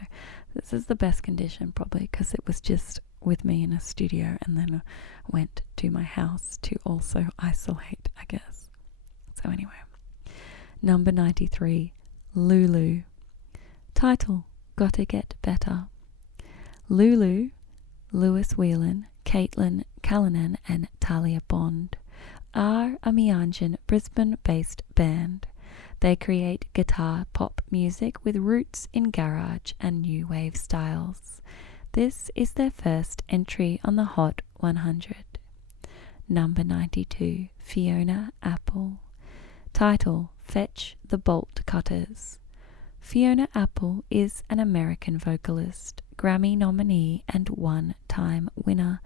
this is the best condition probably because it was just with me in a studio and then went to my house to also isolate, I guess. So anyway, number 93, Lulu. Title, Gotta Get Better. Lulu, Lewis Whelan, Caitlin Callanan and Talia Bond are a Meanjin Brisbane-based band. They create guitar pop music with roots in garage and new wave styles. This is their first entry on the Hot 100. Number 92, Fiona Apple. Title, Fetch the Bolt Cutters. Fiona Apple is an American vocalist, Grammy nominee and one-time winner,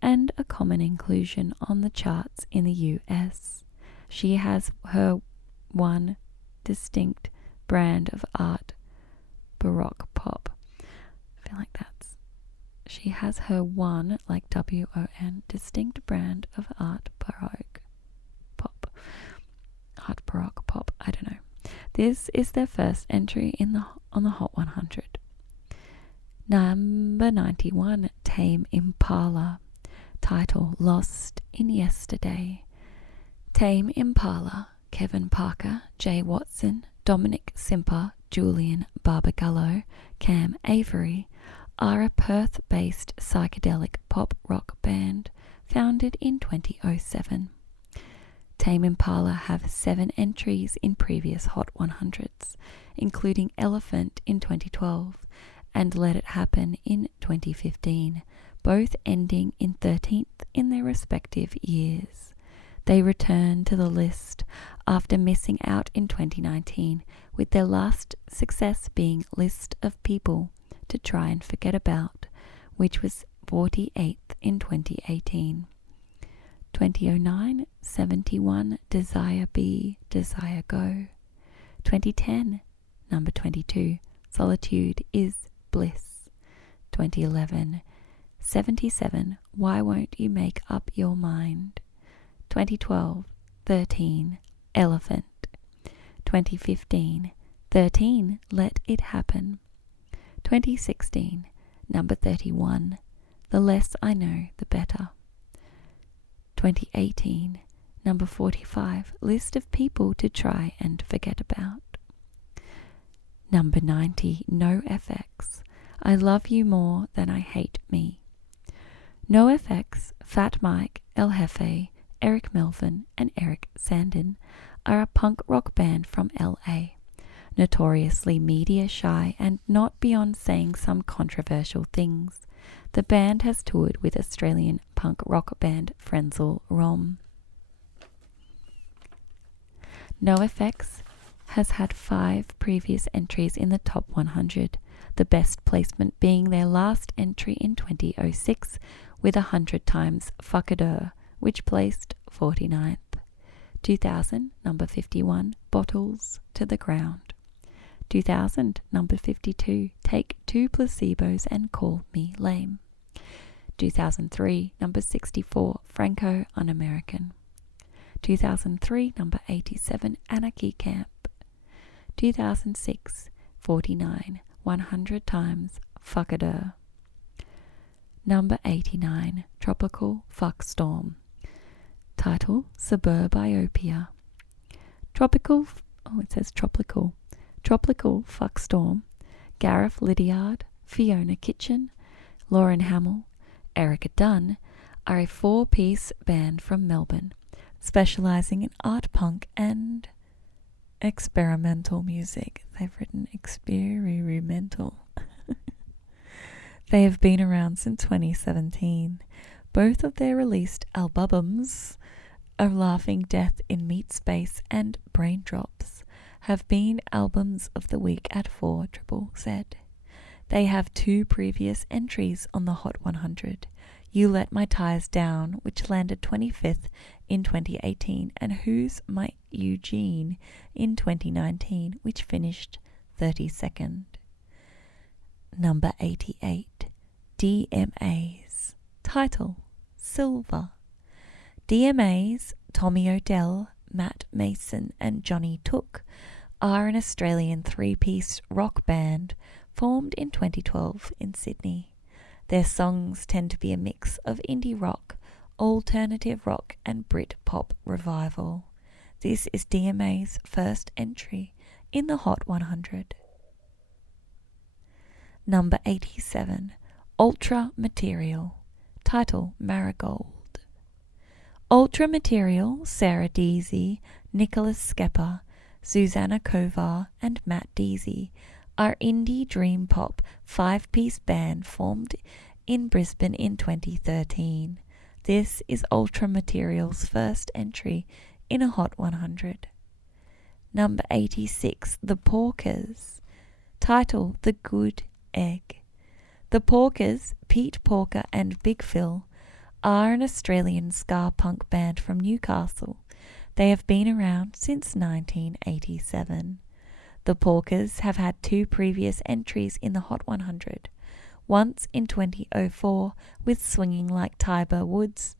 and a common inclusion on the charts in the US. She has her one distinct brand of art, Baroque pop. I feel like she has her one, like W-O-N, distinct brand of art, Baroque pop. Art Baroque pop, I don't know. This is their first entry on the Hot 100. Number 91, Tame Impala. Title, Lost in Yesterday. Tame Impala, Kevin Parker, Jay Watson, Dominic Simper, Julian Barbagallo, Cam Avery are a Perth-based psychedelic pop rock band founded in 2007. Tame Impala have 7 entries in previous Hot 100s, including Elephant in 2012 and Let It Happen in 2015, both ending in 13th in their respective years. They return to the list after missing out in 2019, with their last success being List of People to Try and Forget About, which was 48th in 2018. 2009, 71, Desire Be, Desire Go. 2010, number 22, Solitude is Bliss. 2011, 77, Why Won't You Make Up Your Mind. 2012, 13, Elephant. 2015, 13, Let It Happen. 2016, number 31, The Less I Know, The Better. 2018, number 45, List of People to Try and Forget About. Number 90, NoFX, I Love You More Than I Hate Me. NoFX, Fat Mike, El Jefe, Eric Melvin, and Eric Sandin are a punk rock band from LA. Notoriously media shy and not beyond saying some controversial things, the band has toured with Australian punk rock band Frenzal Rhomb. NoFX has had 5 previous entries in the top 100, the best placement being their last entry in 2006 with 100 times Fuckadur, which placed 49th. 2000, number 51, Bottles to the Ground. 2000, number 52, Take 2 Placebos and Call Me Lame. 2003, number 64, Franco Un-American. 2003, number 87, Anarchy Camp. 2006, 49, 100 times Fuckadur. Number 89, Tropical Fuckstorm. Title, Suburbiopia. Tropical Fuckstorm, Gareth Lydiard, Fiona Kitchen, Lauren Hamill, Erica Dunn are a 4-piece band from Melbourne, specialising in art punk and experimental music. They've written experimental. They have been around since 2017. Both of their released albums, A Laughing Death in Meat Space and Brain Drops, have been albums of the week at 4ZZZ. They have 2 previous entries on the Hot 100, You Let My Ties Down, which landed 25th in 2018, and Who's My Eugene in 2019, which finished 32nd. Number 88, DMAs. Title, Silver. DMAs, Tommy O'Dell, Matt Mason and Johnny Took are an Australian 3-piece rock band formed in 2012 in Sydney. Their songs tend to be a mix of indie rock, alternative rock, and Brit pop revival. This is DMA's first entry in the Hot 100. Number 87, Ultra Material. Title, Marigold. Ultra Material, Sarah Deasy, Nicholas Skepper, Susanna Kovar, and Matt Deasy are indie dream pop 5-piece band formed in Brisbane in 2013. This is Ultra Material's first entry in a Hot 100. Number 86, The Porkers. Title, The Good Egg. The Porkers, Pete Porker and Big Phil, are an Australian ska punk band from Newcastle. They have been around since 1987. The Porkers have had 2 previous entries in the Hot 100, once in 2004 with Swinging Like Tiber Woods,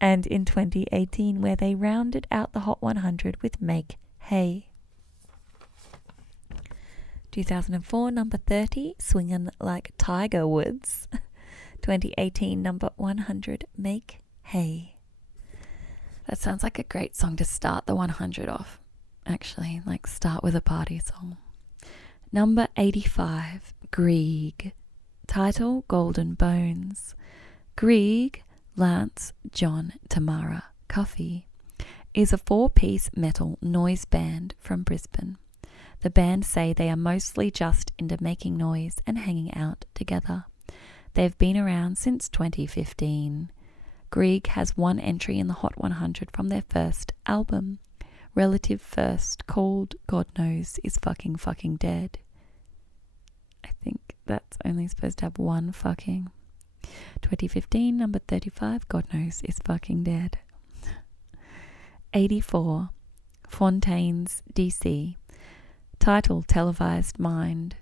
and in 2018 where they rounded out the Hot 100 with Make Hay. 2004, number 30, Swingin' Like Tiger Woods. 2018, number 100, Make Hay. That sounds like a great song to start the 100 off. Actually, like start with a party song. Number 85, Grieg. Title, Golden Bones. Grieg, Lance, John, Tamara, Cuffy, is a 4-piece metal noise band from Brisbane. The band say they are mostly just into making noise and hanging out together. They've been around since 2015. Grieg has 1 entry in the Hot 100 from their first album, relative first, called God Knows Is Fucking Dead. I think that's only supposed to have 1 fucking. 2015, number 35, God Knows Is Fucking Dead. 84, Fontaines, DC. Title, Televised Mind.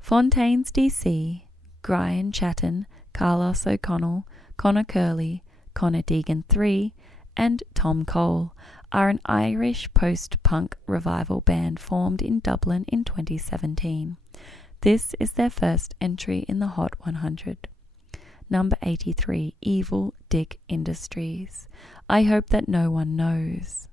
Fontaines, DC, Brian Chatton, Carlos O'Connell, Connor Curley, Connor Deegan III, and Tom Cole are an Irish post-punk revival band formed in Dublin in 2017. This is their first entry in the Hot 100. Number 83, Evil Dick Industries. I Hope That No One Knows.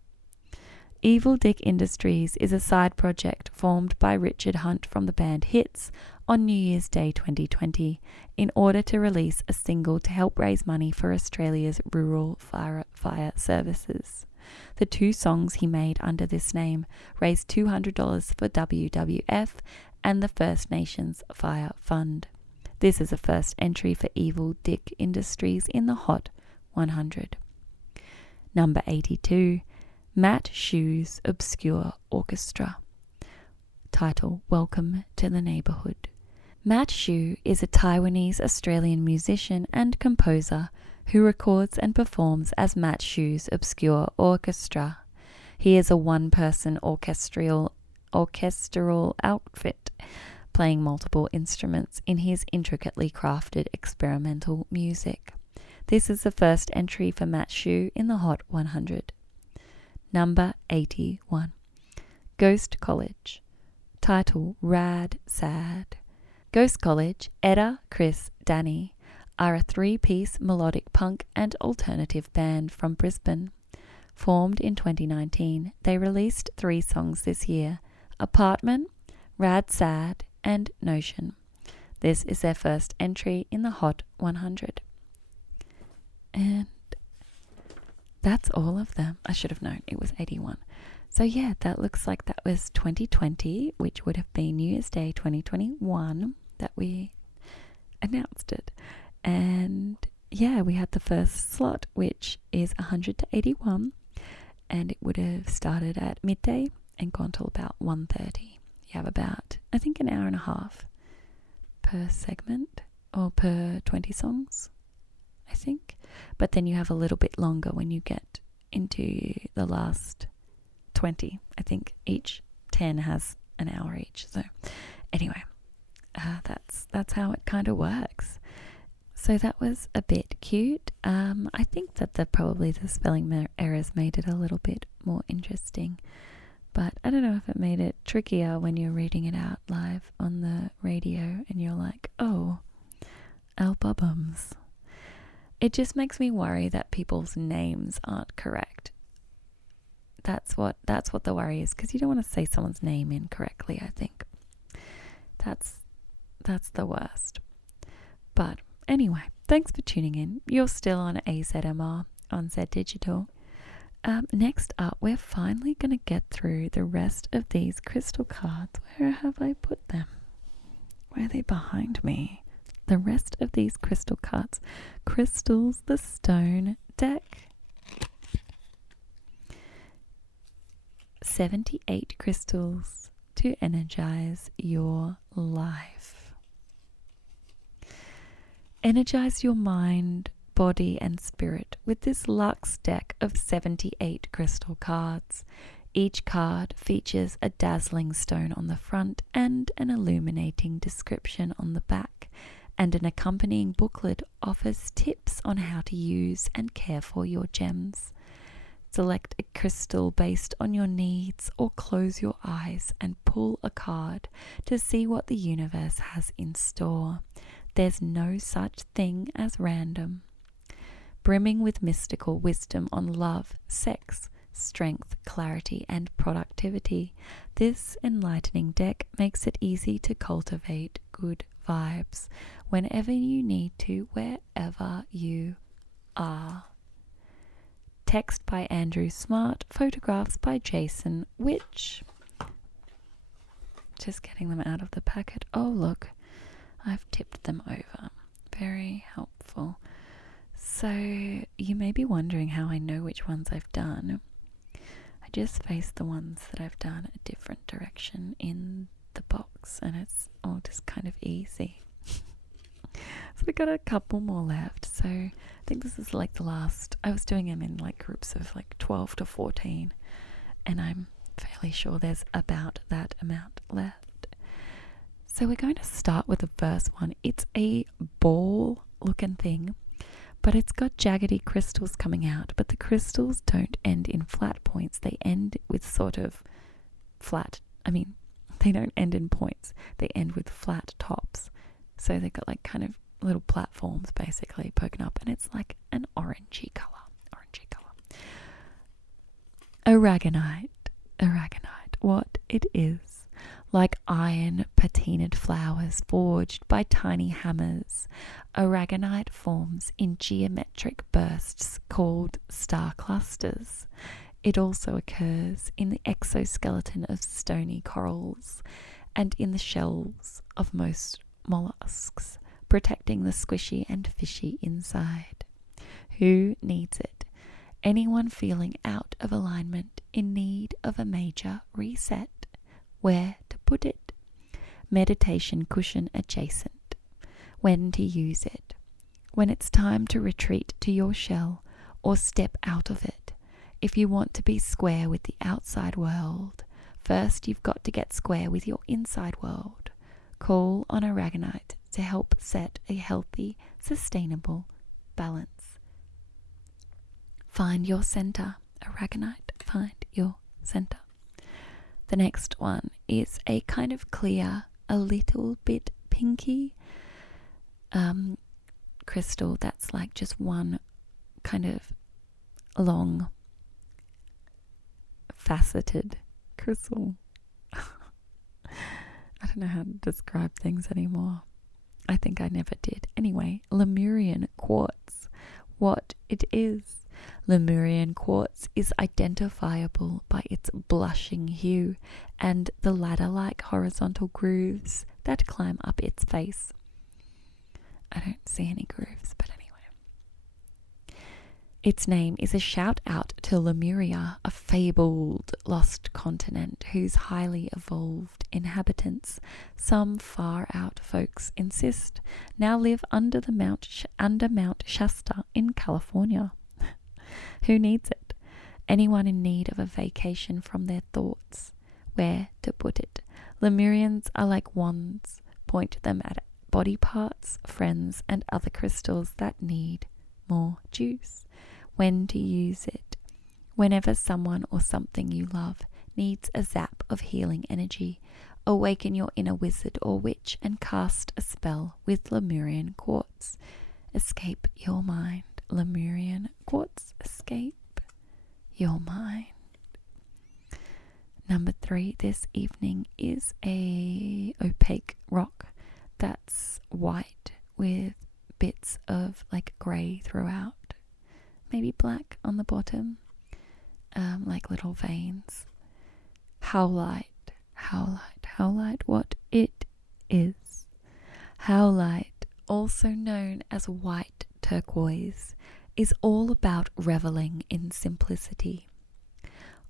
Evil Dick Industries is a side project formed by Richard Hunt from the band Hits on New Year's Day 2020 in order to release a single to help raise money for Australia's rural fire services. The 2 songs he made under this name raised $200 for WWF and the First Nations Fire Fund. This is a first entry for Evil Dick Industries in the Hot 100. Number 82, Matt Shu's Obscure Orchestra. Title, Welcome to the Neighborhood. Matt Shu is a Taiwanese-Australian musician and composer who records and performs as Matt Shu's Obscure Orchestra. He is a 1-person orchestral outfit, playing multiple instruments in his intricately crafted experimental music. This is the first entry for Matt Shu in the Hot 100. Number 81, Ghost College. Title, Rad Sad. Ghost College, Edda, Chris, Danny, are a 3-piece melodic punk and alternative band from Brisbane. Formed in 2019, they released 3 songs this year, Apartment, Rad Sad, and Notion. This is their first entry in the Hot 100. And that's all of them. I should have known it was 81. So yeah, that looks like that was 2020, which would have been New Year's Day 2021 that we announced it. And yeah, we had the first slot, which is 100 to 81, and it would have started at midday and gone till about 1:30. You have about, I think, an hour and a half per segment, or per 20 songs, I think. But then you have a little bit longer when you get into the last 20. I think each 10 has an hour each. So anyway, that's how it kind of works. So that was a bit cute. I think that probably the spelling errors made it a little bit more interesting. But I don't know if it made it trickier when you're reading it out live on the radio and you're like, oh, It just makes me worry that people's names aren't correct. That's what the worry is, because you don't want to say someone's name incorrectly, I think. That's the worst. But anyway, thanks for tuning in. You're still on AzZmR on Zed Digital. Next up, we're finally going to get through the rest of these crystal cards. Where have I put them? Where are they behind me? The rest of these crystal cards. Crystals, the Stone deck. 78 crystals to energize your life. Energize your mind, body and spirit with this luxe deck of 78 crystal cards. Each card features a dazzling stone on the front and an illuminating description on the back, and an accompanying booklet offers tips on how to use and care for your gems. Select a crystal based on your needs, or close your eyes and pull a card to see what the universe has in store. There's no such thing as random. Brimming with mystical wisdom on love, sex, strength, clarity, and productivity, this enlightening deck makes it easy to cultivate good vibes whenever you need to, wherever you are. Text by Andrew Smart, photographs by Jason Witch. Just getting them out of the packet. Oh, look, I've tipped them over. Very helpful. So you may be wondering how I know which ones I've done. I just faced the ones that I've done a different direction in the box, and it's all just kind of easy. So we got a couple more left. So I think this is like the last. I was doing them in like groups of like 12 to 14, and I'm fairly sure there's about that amount left. So we're going to start with the first one. It's a ball looking thing, but it's got jaggedy crystals coming out, but the crystals don't end in flat points. They end with sort of flat, they don't end in points. They end with flat tops. So they've got like kind of little platforms basically poking up, and it's like an orangey colour. Aragonite. What it is. Like iron patinaed flowers forged by tiny hammers, aragonite forms in geometric bursts called star clusters. It also occurs in the exoskeleton of stony corals and in the shells of most mollusks, protecting the squishy and fishy inside. Who needs it? Anyone feeling out of alignment, in need of a major reset. Where to put it? Meditation cushion adjacent. When to use it? When it's time to retreat to your shell or step out of it. If you want to be square with the outside world, first you've got to get square with your inside world. Call on aragonite to help set a healthy, sustainable balance. Find your center. Aragonite, find your center. The next one is a kind of clear, a little bit pinky crystal that's like just one kind of long, faceted crystal. I don't know how to describe things anymore. I think I never did. Anyway, Lemurian quartz. What it is. Lemurian quartz is identifiable by its blushing hue and the ladder-like horizontal grooves that climb up its face. I don't see any grooves, but anyway. Its name is a shout out to Lemuria, a fabled lost continent whose highly evolved inhabitants, some far out folks insist, now live under Mount Shasta in California. Who needs it? Anyone in need of a vacation from their thoughts. Where to put it? Lemurians are like wands. Point them at body parts, friends, and other crystals that need more juice. When to use it? Whenever someone or something you love needs a zap of healing energy, awaken your inner wizard or witch and cast a spell with Lemurian quartz. Escape your mind. Lemurian quartz escape your mind. Number 3 this evening is a opaque rock that's white with bits of like grey throughout, maybe black on the bottom, like little veins. Howlite, what it is. Howlite, also known as white turquoise, is all about reveling in simplicity.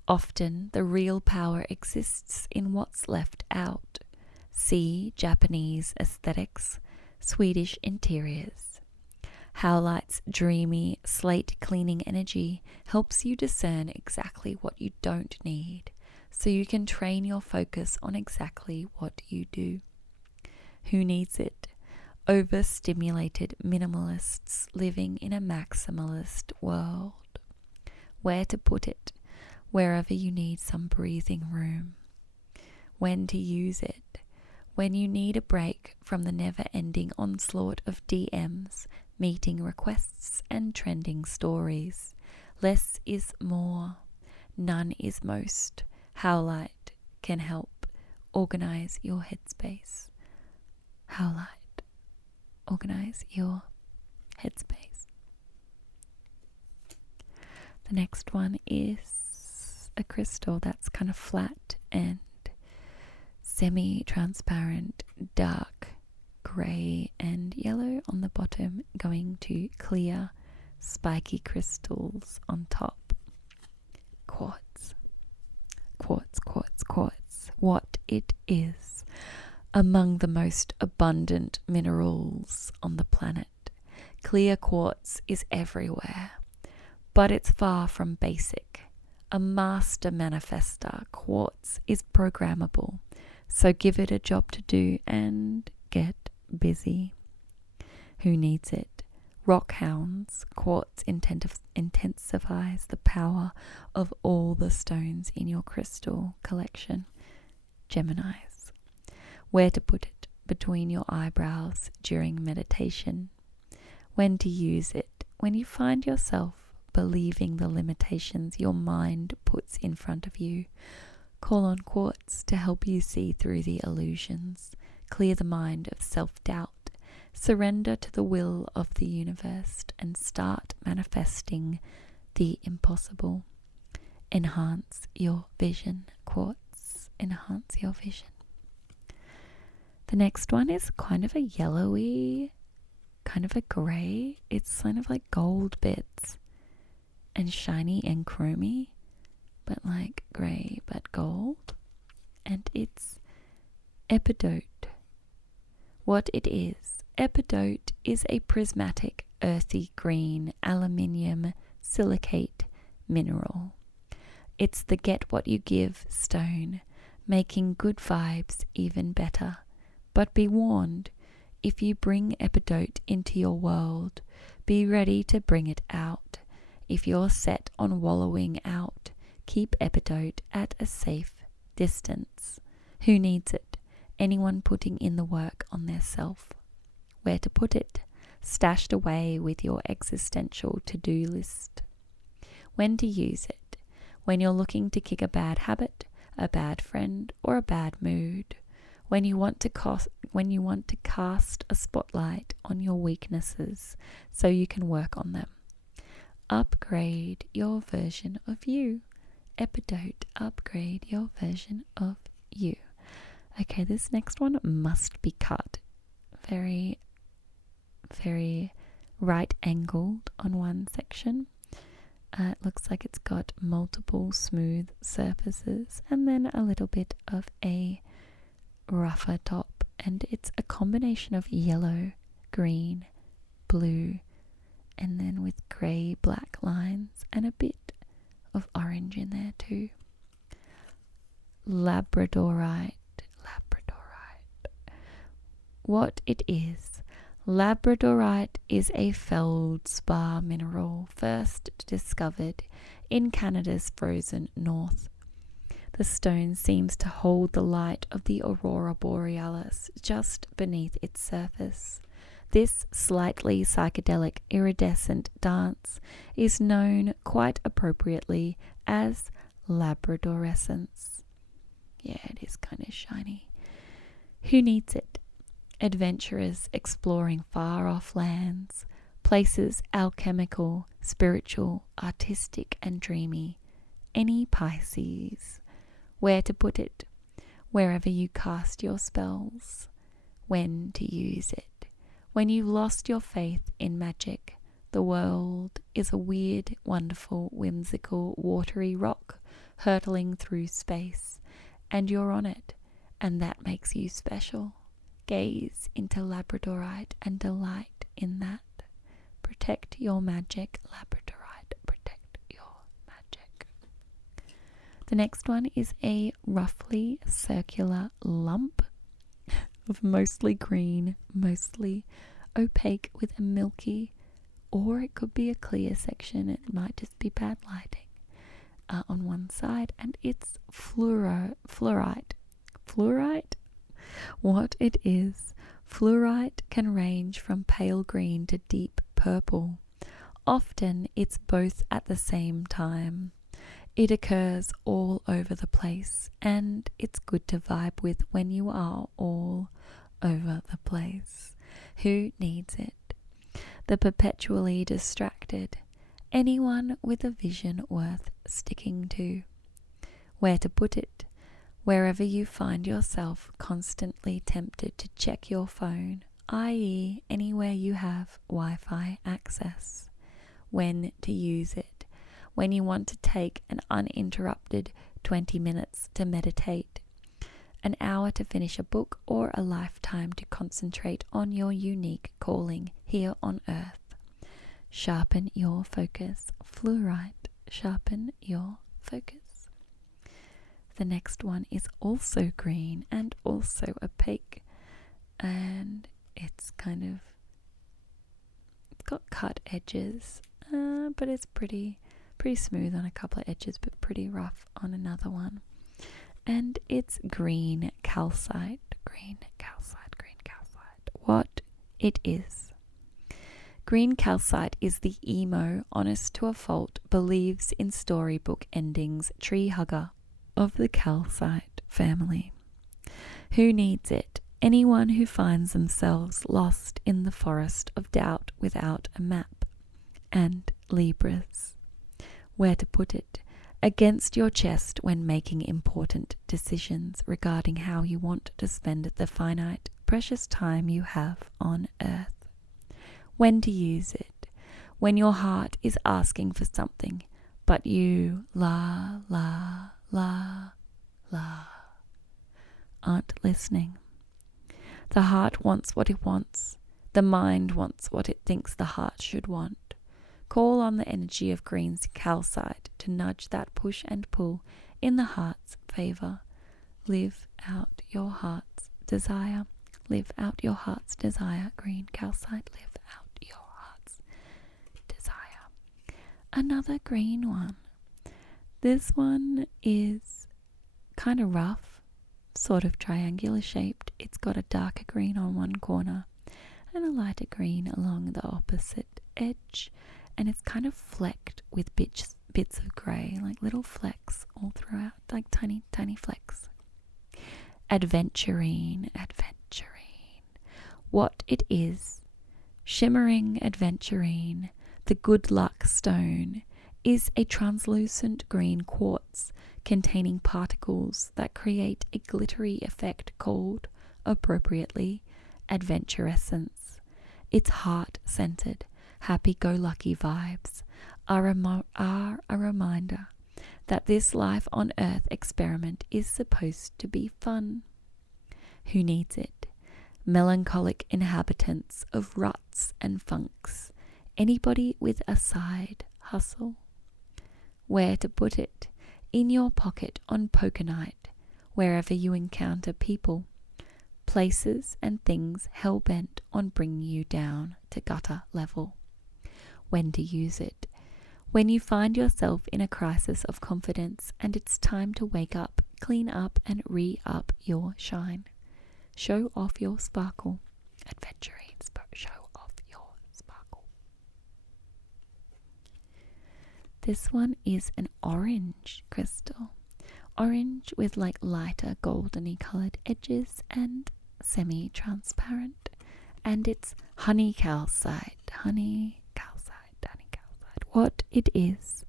Often the real power exists in what's left out. See Japanese aesthetics, Swedish interiors. Howlite's dreamy, slate-cleaning energy helps you discern exactly what you don't need, so you can train your focus on exactly what you do. Who needs it? Overstimulated minimalists living in a maximalist world. Where to put it? Wherever you need some breathing room. When to use it? When you need a break from the never-ending onslaught of DMs, meeting requests, and trending stories. Less is more. None is most. Howlite can help organize your headspace. Howlite, organize your headspace. The next one is a crystal that's kind of flat and semi-transparent, dark grey and yellow on the bottom, going to clear, spiky crystals on top. Quartz. Quartz, quartz, quartz. What it is. Among the most abundant minerals on the planet, clear quartz is everywhere, but it's far from basic. A master manifester, quartz is programmable, so give it a job to do and get busy. Who needs it? Rockhounds, quartz intensifies the power of all the stones in your crystal collection. Geminis. Where to put it? Between your eyebrows during meditation. When to use it? When you find yourself believing the limitations your mind puts in front of you. Call on quartz to help you see through the illusions, clear the mind of self-doubt, surrender to the will of the universe, and start manifesting the impossible. Enhance your vision, quartz. Enhance your vision. The next one is kind of a yellowy, kind of a grey. It's kind of like gold bits. And shiny and chromy, but like grey but gold. And it's epidote. What it is? Epidote is a prismatic earthy green aluminium silicate mineral. It's the get what you give stone, making good vibes even better. But be warned, if you bring epidote into your world, be ready to bring it out. If you're set on wallowing out, keep epidote at a safe distance. Who needs it? Anyone putting in the work on their self. Where to put it? Stashed away with your existential to-do list. When to use it? When you're looking to kick a bad habit, a bad friend, or a bad mood. When you want to cast a spotlight on your weaknesses so you can work on them. Upgrade your version of you. Epidote, upgrade your version of you. Okay, this next one must be cut. Very, very right angled on one section. It looks like it's got multiple smooth surfaces and then a little bit of a rougher top. And it's a combination of yellow, green, blue, and then with grey black lines and a bit of orange in there too. Labradorite. What it is? Labradorite is a feldspar mineral first discovered in Canada's frozen north. The stone seems to hold the light of the aurora borealis just beneath its surface. This slightly psychedelic iridescent dance is known quite appropriately as Labradorescence. Yeah, it is kind of shiny. Who needs it? Adventurers exploring far-off lands, places alchemical, spiritual, artistic, and dreamy. Any Pisces. Where to put it? Wherever you cast your spells. When to use it? When you've lost your faith in magic. The world is a weird, wonderful, whimsical, watery rock hurtling through space, and you're on it, and that makes you special. Gaze into Labradorite and delight in that. Protect your magic, Labradorite. Protect your magic. The next one is a roughly circular lump of mostly green, mostly opaque with a milky, or it could be a clear section. It might just be bad lighting on one side, and it's fluorite. Fluorite? What it is, fluorite can range from pale green to deep purple. Often it's both at the same time. It occurs all over the place, and it's good to vibe with when you are all over the place. Who needs it? The perpetually distracted. Anyone with a vision worth sticking to. Where to put it? Wherever you find yourself constantly tempted to check your phone, i.e. anywhere you have Wi-Fi access. When to use it? When you want to take an uninterrupted 20 minutes to meditate, an hour to finish a book, or a lifetime to concentrate on your unique calling here on earth. Sharpen your focus. Fluorite. Sharpen your focus. The next one is also green and also opaque, and it's got cut edges, but it's pretty smooth on a couple of edges, but pretty rough on another one. And it's green calcite. Green calcite. Green calcite. What it is. Green calcite is the emo, honest to a fault, believes in storybook endings, tree hugger of the calcite family. Who needs it? Anyone who finds themselves lost in the forest of doubt without a map. And Libras. Where to put it? Against your chest when making important decisions regarding how you want to spend the finite, precious time you have on earth. When to use it? When your heart is asking for something, but you aren't listening. The heart wants what it wants. The mind wants what it thinks the heart should want. Call on the energy of green's calcite to nudge that push and pull in the heart's favor. Live out your heart's desire. Live out your heart's desire. Green calcite, live out your heart's desire. Another green one. This one is kind of rough, sort of triangular shaped. It's got a darker green on one corner and a lighter green along the opposite edge, and it's kind of flecked with bits of grey, like little flecks all throughout, like tiny flecks. Adventurine. What it is. Shimmering adventurine, the good luck stone, is a translucent green quartz containing particles that create a glittery effect called, appropriately, adventurescence. Its heart-centered, happy-go-lucky vibes are a reminder that this life on Earth experiment is supposed to be fun. Who needs it? Melancholic inhabitants of ruts and funks. Anybody with a side hustle. Where to put it? In your pocket on poker night, wherever you encounter people, places and things hell-bent on bringing you down to gutter level. When to use it? When you find yourself in a crisis of confidence and it's time to wake up, clean up and re-up your shine. Show off your sparkle. Adventurines, show This one is an orange crystal. Orange with like lighter goldeny coloured edges and semi-transparent. And it's honey calcite. Honey calcite. What it is,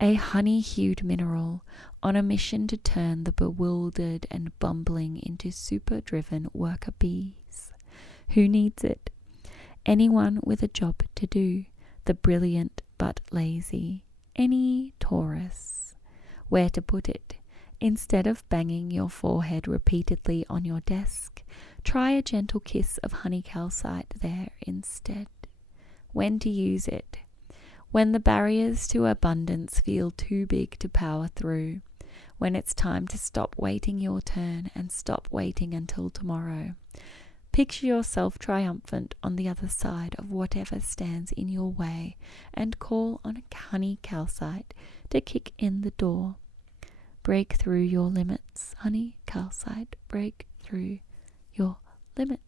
a honey-hued mineral on a mission to turn the bewildered and bumbling into super-driven worker bees. Who needs it? Anyone with a job to do, the brilliant but lazy, any Taurus. Where to put it? Instead of banging your forehead repeatedly on your desk, try a gentle kiss of honey calcite there instead. When to use it? When the barriers to abundance feel too big to power through. When it's time to stop waiting your turn and stop waiting until tomorrow. Picture yourself triumphant on the other side of whatever stands in your way and call on a honey calcite to kick in the door. Break through your limits, honey calcite, break through your limits.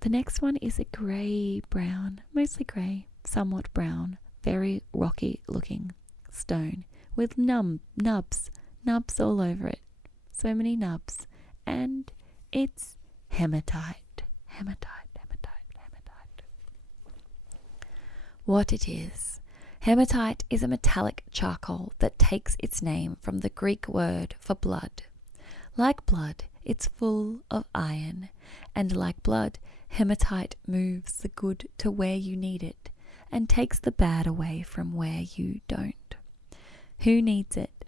The next one is a grey-brown, mostly grey, somewhat brown, very rocky looking stone with nubs all over it. So many nubs. And it's hematite. What it is. Hematite is a metallic charcoal that takes its name from the Greek word for blood. Like blood, it's full of iron, and like blood, hematite moves the good to where you need it and takes the bad away from where you don't. Who needs it?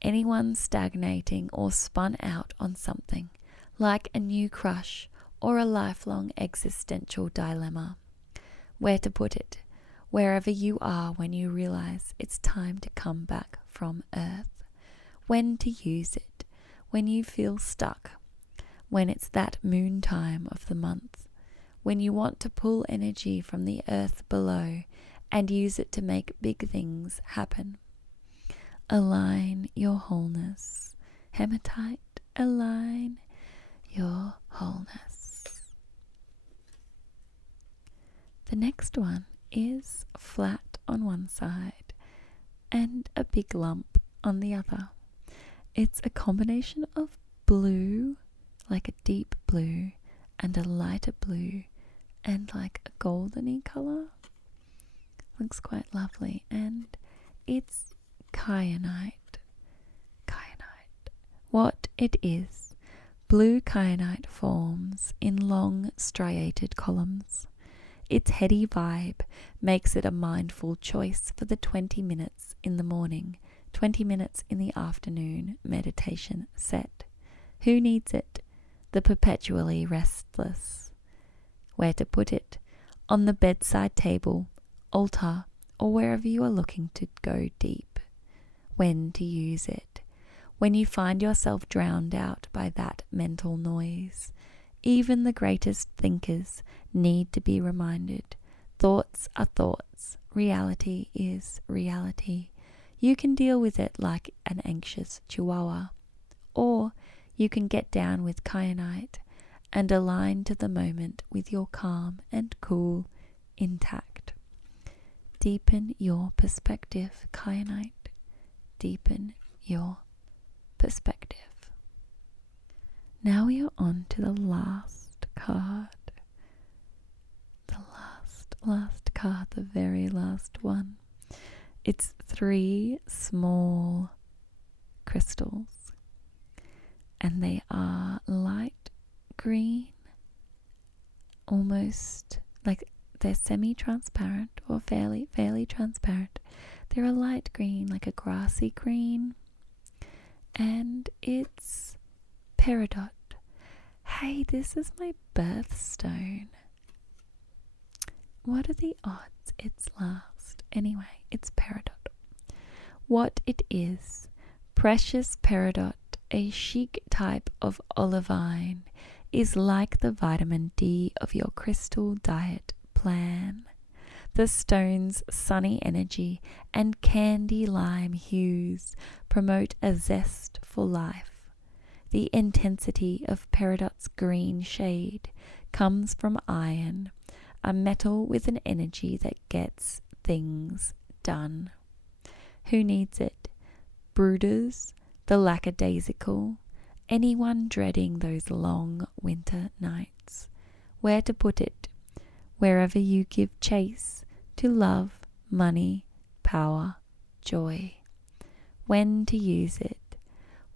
Anyone stagnating or spun out on something, like a new crush or a lifelong existential dilemma. Where to put it? Wherever you are when you realize it's time to come back from Earth. When to use it? When you feel stuck. When it's that moon time of the month. When you want to pull energy from the earth below and use it to make big things happen. Align your wholeness. Hematite, align your wholeness. The next one is flat on one side and a big lump on the other. It's a combination of blue, like a deep blue, and a lighter blue, and like a goldeny colour. Looks quite lovely, and it's kyanite. What it is, blue kyanite forms in long striated columns. Its heady vibe makes it a mindful choice for the 20 minutes in the morning, 20 minutes in the afternoon meditation set. Who needs it? The perpetually restless. Where to put it? On the bedside table, altar, or wherever you are looking to go deep. When to use it? When you find yourself drowned out by that mental noise. Even the greatest thinkers need to be reminded. Thoughts are thoughts. Reality is reality. You can deal with it like an anxious chihuahua. Or you can get down with kyanite and align to the moment with your calm and cool intact. Deepen your perspective, kyanite. Deepen your perspective. Now we are on to the last card. The last card, the very last one. It's 3 small crystals, and they are light green, almost like they're semi-transparent or fairly transparent. They're a light green, like a grassy green, and it's peridot. Hey, this is my birthstone. What are the odds it's last? Anyway, it's peridot. What it is, precious peridot, a chic type of olivine, is like the vitamin D of your crystal diet plan. The stone's sunny energy and candy lime hues promote a zest for life. The intensity of peridot's green shade comes from iron, a metal with an energy that gets things done. Who needs it? Brooders, the lackadaisical, anyone dreading those long winter nights. Where to put it? Wherever you give chase to love, money, power, joy. When to use it?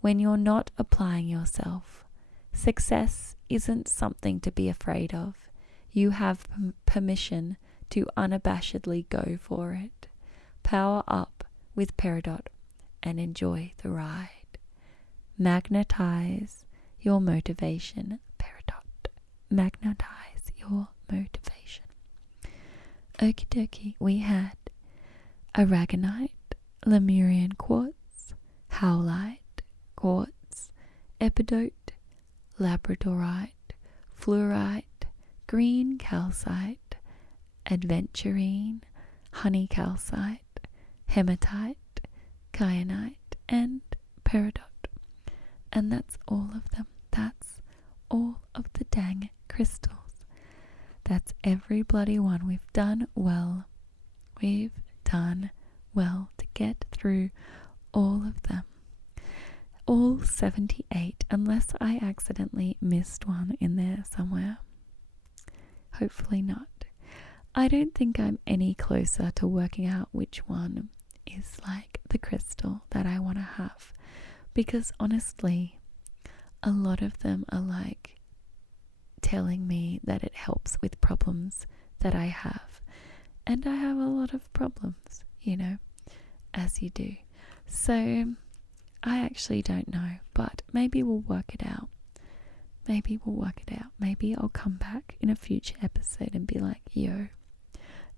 When you're not applying yourself. Success isn't something to be afraid of. You have permission to unabashedly go for it. Power up with Peridot and enjoy the ride. Magnetize your motivation, Peridot. Magnetize your motivation. Okie dokie, we had aragonite, Lemurian quartz, howlite, quartz, epidote, labradorite, fluorite, green calcite, adventurine, honey calcite, hematite, kyanite, and peridot. And that's all of them. That's all of the dang crystals. That's every bloody one. We've done well. We've done well to get through all of them. All 78, unless I accidentally missed one in there somewhere. Hopefully not. I don't think I'm any closer to working out which one is like the crystal that I want to have. Because honestly, a lot of them are like telling me that it helps with problems that I have. And I have a lot of problems, you know, as you do. So I actually don't know, but maybe we'll work it out. Maybe we'll work it out. Maybe I'll come back in a future episode and be like, yo,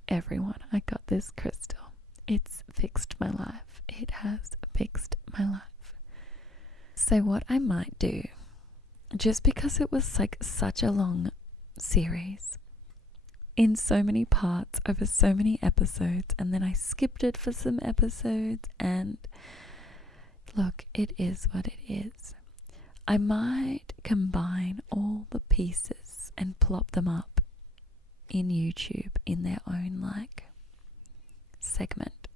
everyone, I got this crystal. It's fixed my life. It has fixed my life. So what I might do, just because it was like such a long series, in so many parts over so many episodes, and then I skipped it for some episodes, and look, it is what it is. I might combine all the pieces and plop them up in YouTube in their own like segment.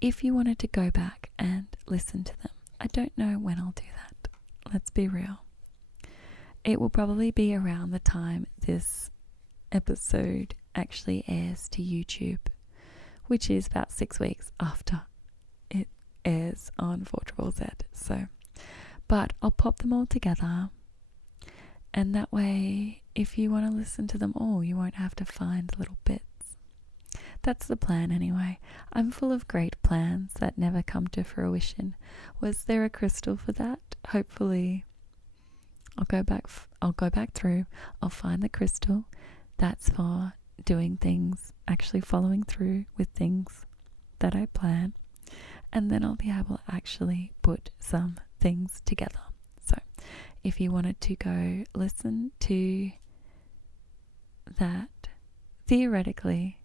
If you wanted to go back and listen to them, I don't know when I'll do that. Let's be real. It will probably be around the time this episode actually airs to YouTube, which is about 6 weeks after it airs on Turrbal Z. So, but I'll pop them all together, and that way, if you want to listen to them all, you won't have to find little bits. That's the plan anyway. I'm full of great plans that never come to fruition. Was there a crystal for that? Hopefully, I'll go back through. I'll find the crystal. That's for doing things, actually following through with things that I plan. And then I'll be able to actually put some things together. So if you wanted to go listen to that, theoretically,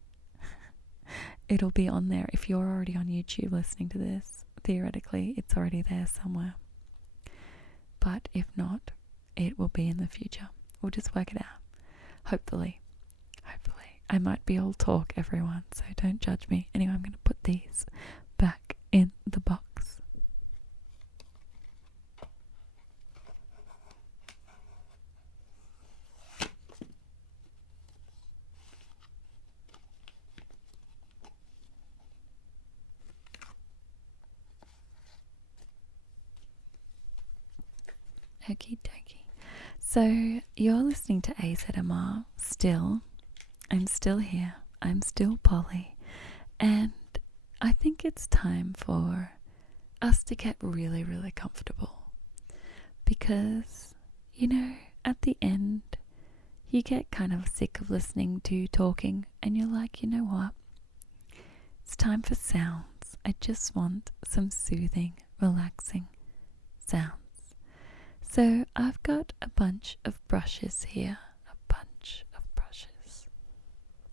it'll be on there. If you're already on YouTube listening to this, theoretically, it's already there somewhere. But if not, it will be in the future. We'll just work it out. Hopefully. I might be all talk, everyone, so don't judge me. Anyway, I'm going to put these back in the box. Okie dokie. So you're listening to AZMR still. I'm still here. I'm still Polly. And I think it's time for us to get really, really comfortable. Because, you know, at the end, you get kind of sick of listening to talking, and you're like, you know what? It's time for sounds. I just want some soothing, relaxing sounds. So I've got a bunch of brushes here,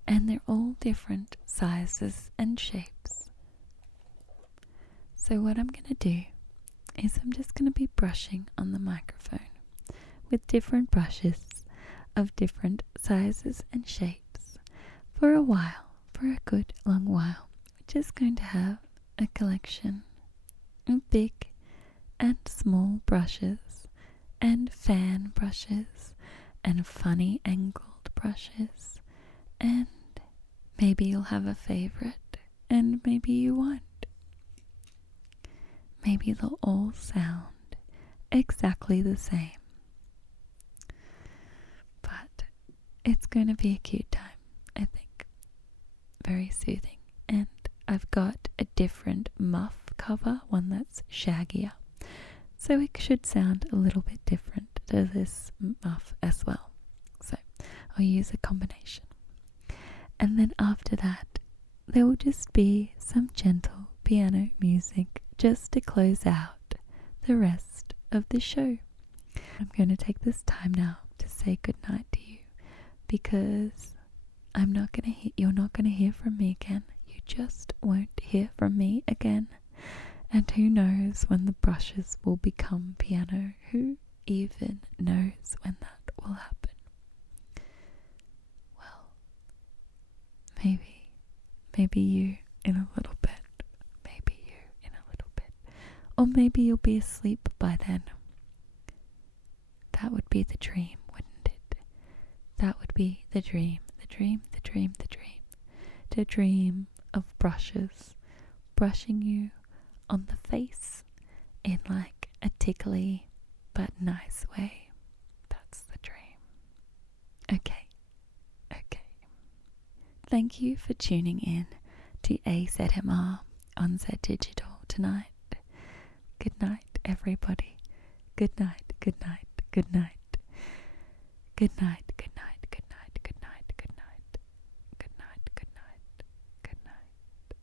and they're all different sizes and shapes. So what I'm going to do is I'm just going to be brushing on the microphone with different brushes of different sizes and shapes for a while, for a good long while. We're just going to have a collection of big and small brushes and fan brushes and funny angled brushes, and maybe you'll have a favorite and maybe you won't. Maybe they'll all sound exactly the same, but it's going to be a cute time, I think. Very soothing. And I've got a different muff cover, one that's shaggier, so it should sound a little bit different to this muff as well. So I'll use a combination. And then after that, there will just be some gentle piano music just to close out the rest of the show. I'm going to take this time now to say goodnight to you, because you're not going to hear from me again. You just won't hear from me again. And who knows when the brushes will become piano? Who even knows when that will happen? Well, maybe you in a little bit. Maybe you in a little bit. Or maybe you'll be asleep by then. That would be the dream, wouldn't it? That would be the dream. The dream, the dream, the dream. The dream of brushes brushing you on the face in like a tickly but nice way. That's the dream. Okay. Thank you for tuning in to AZMR on Zed Digital tonight. Good night, everybody. Good night, good night, good night. Good night, good night, good night, good night, good night. Good night, good night, good night.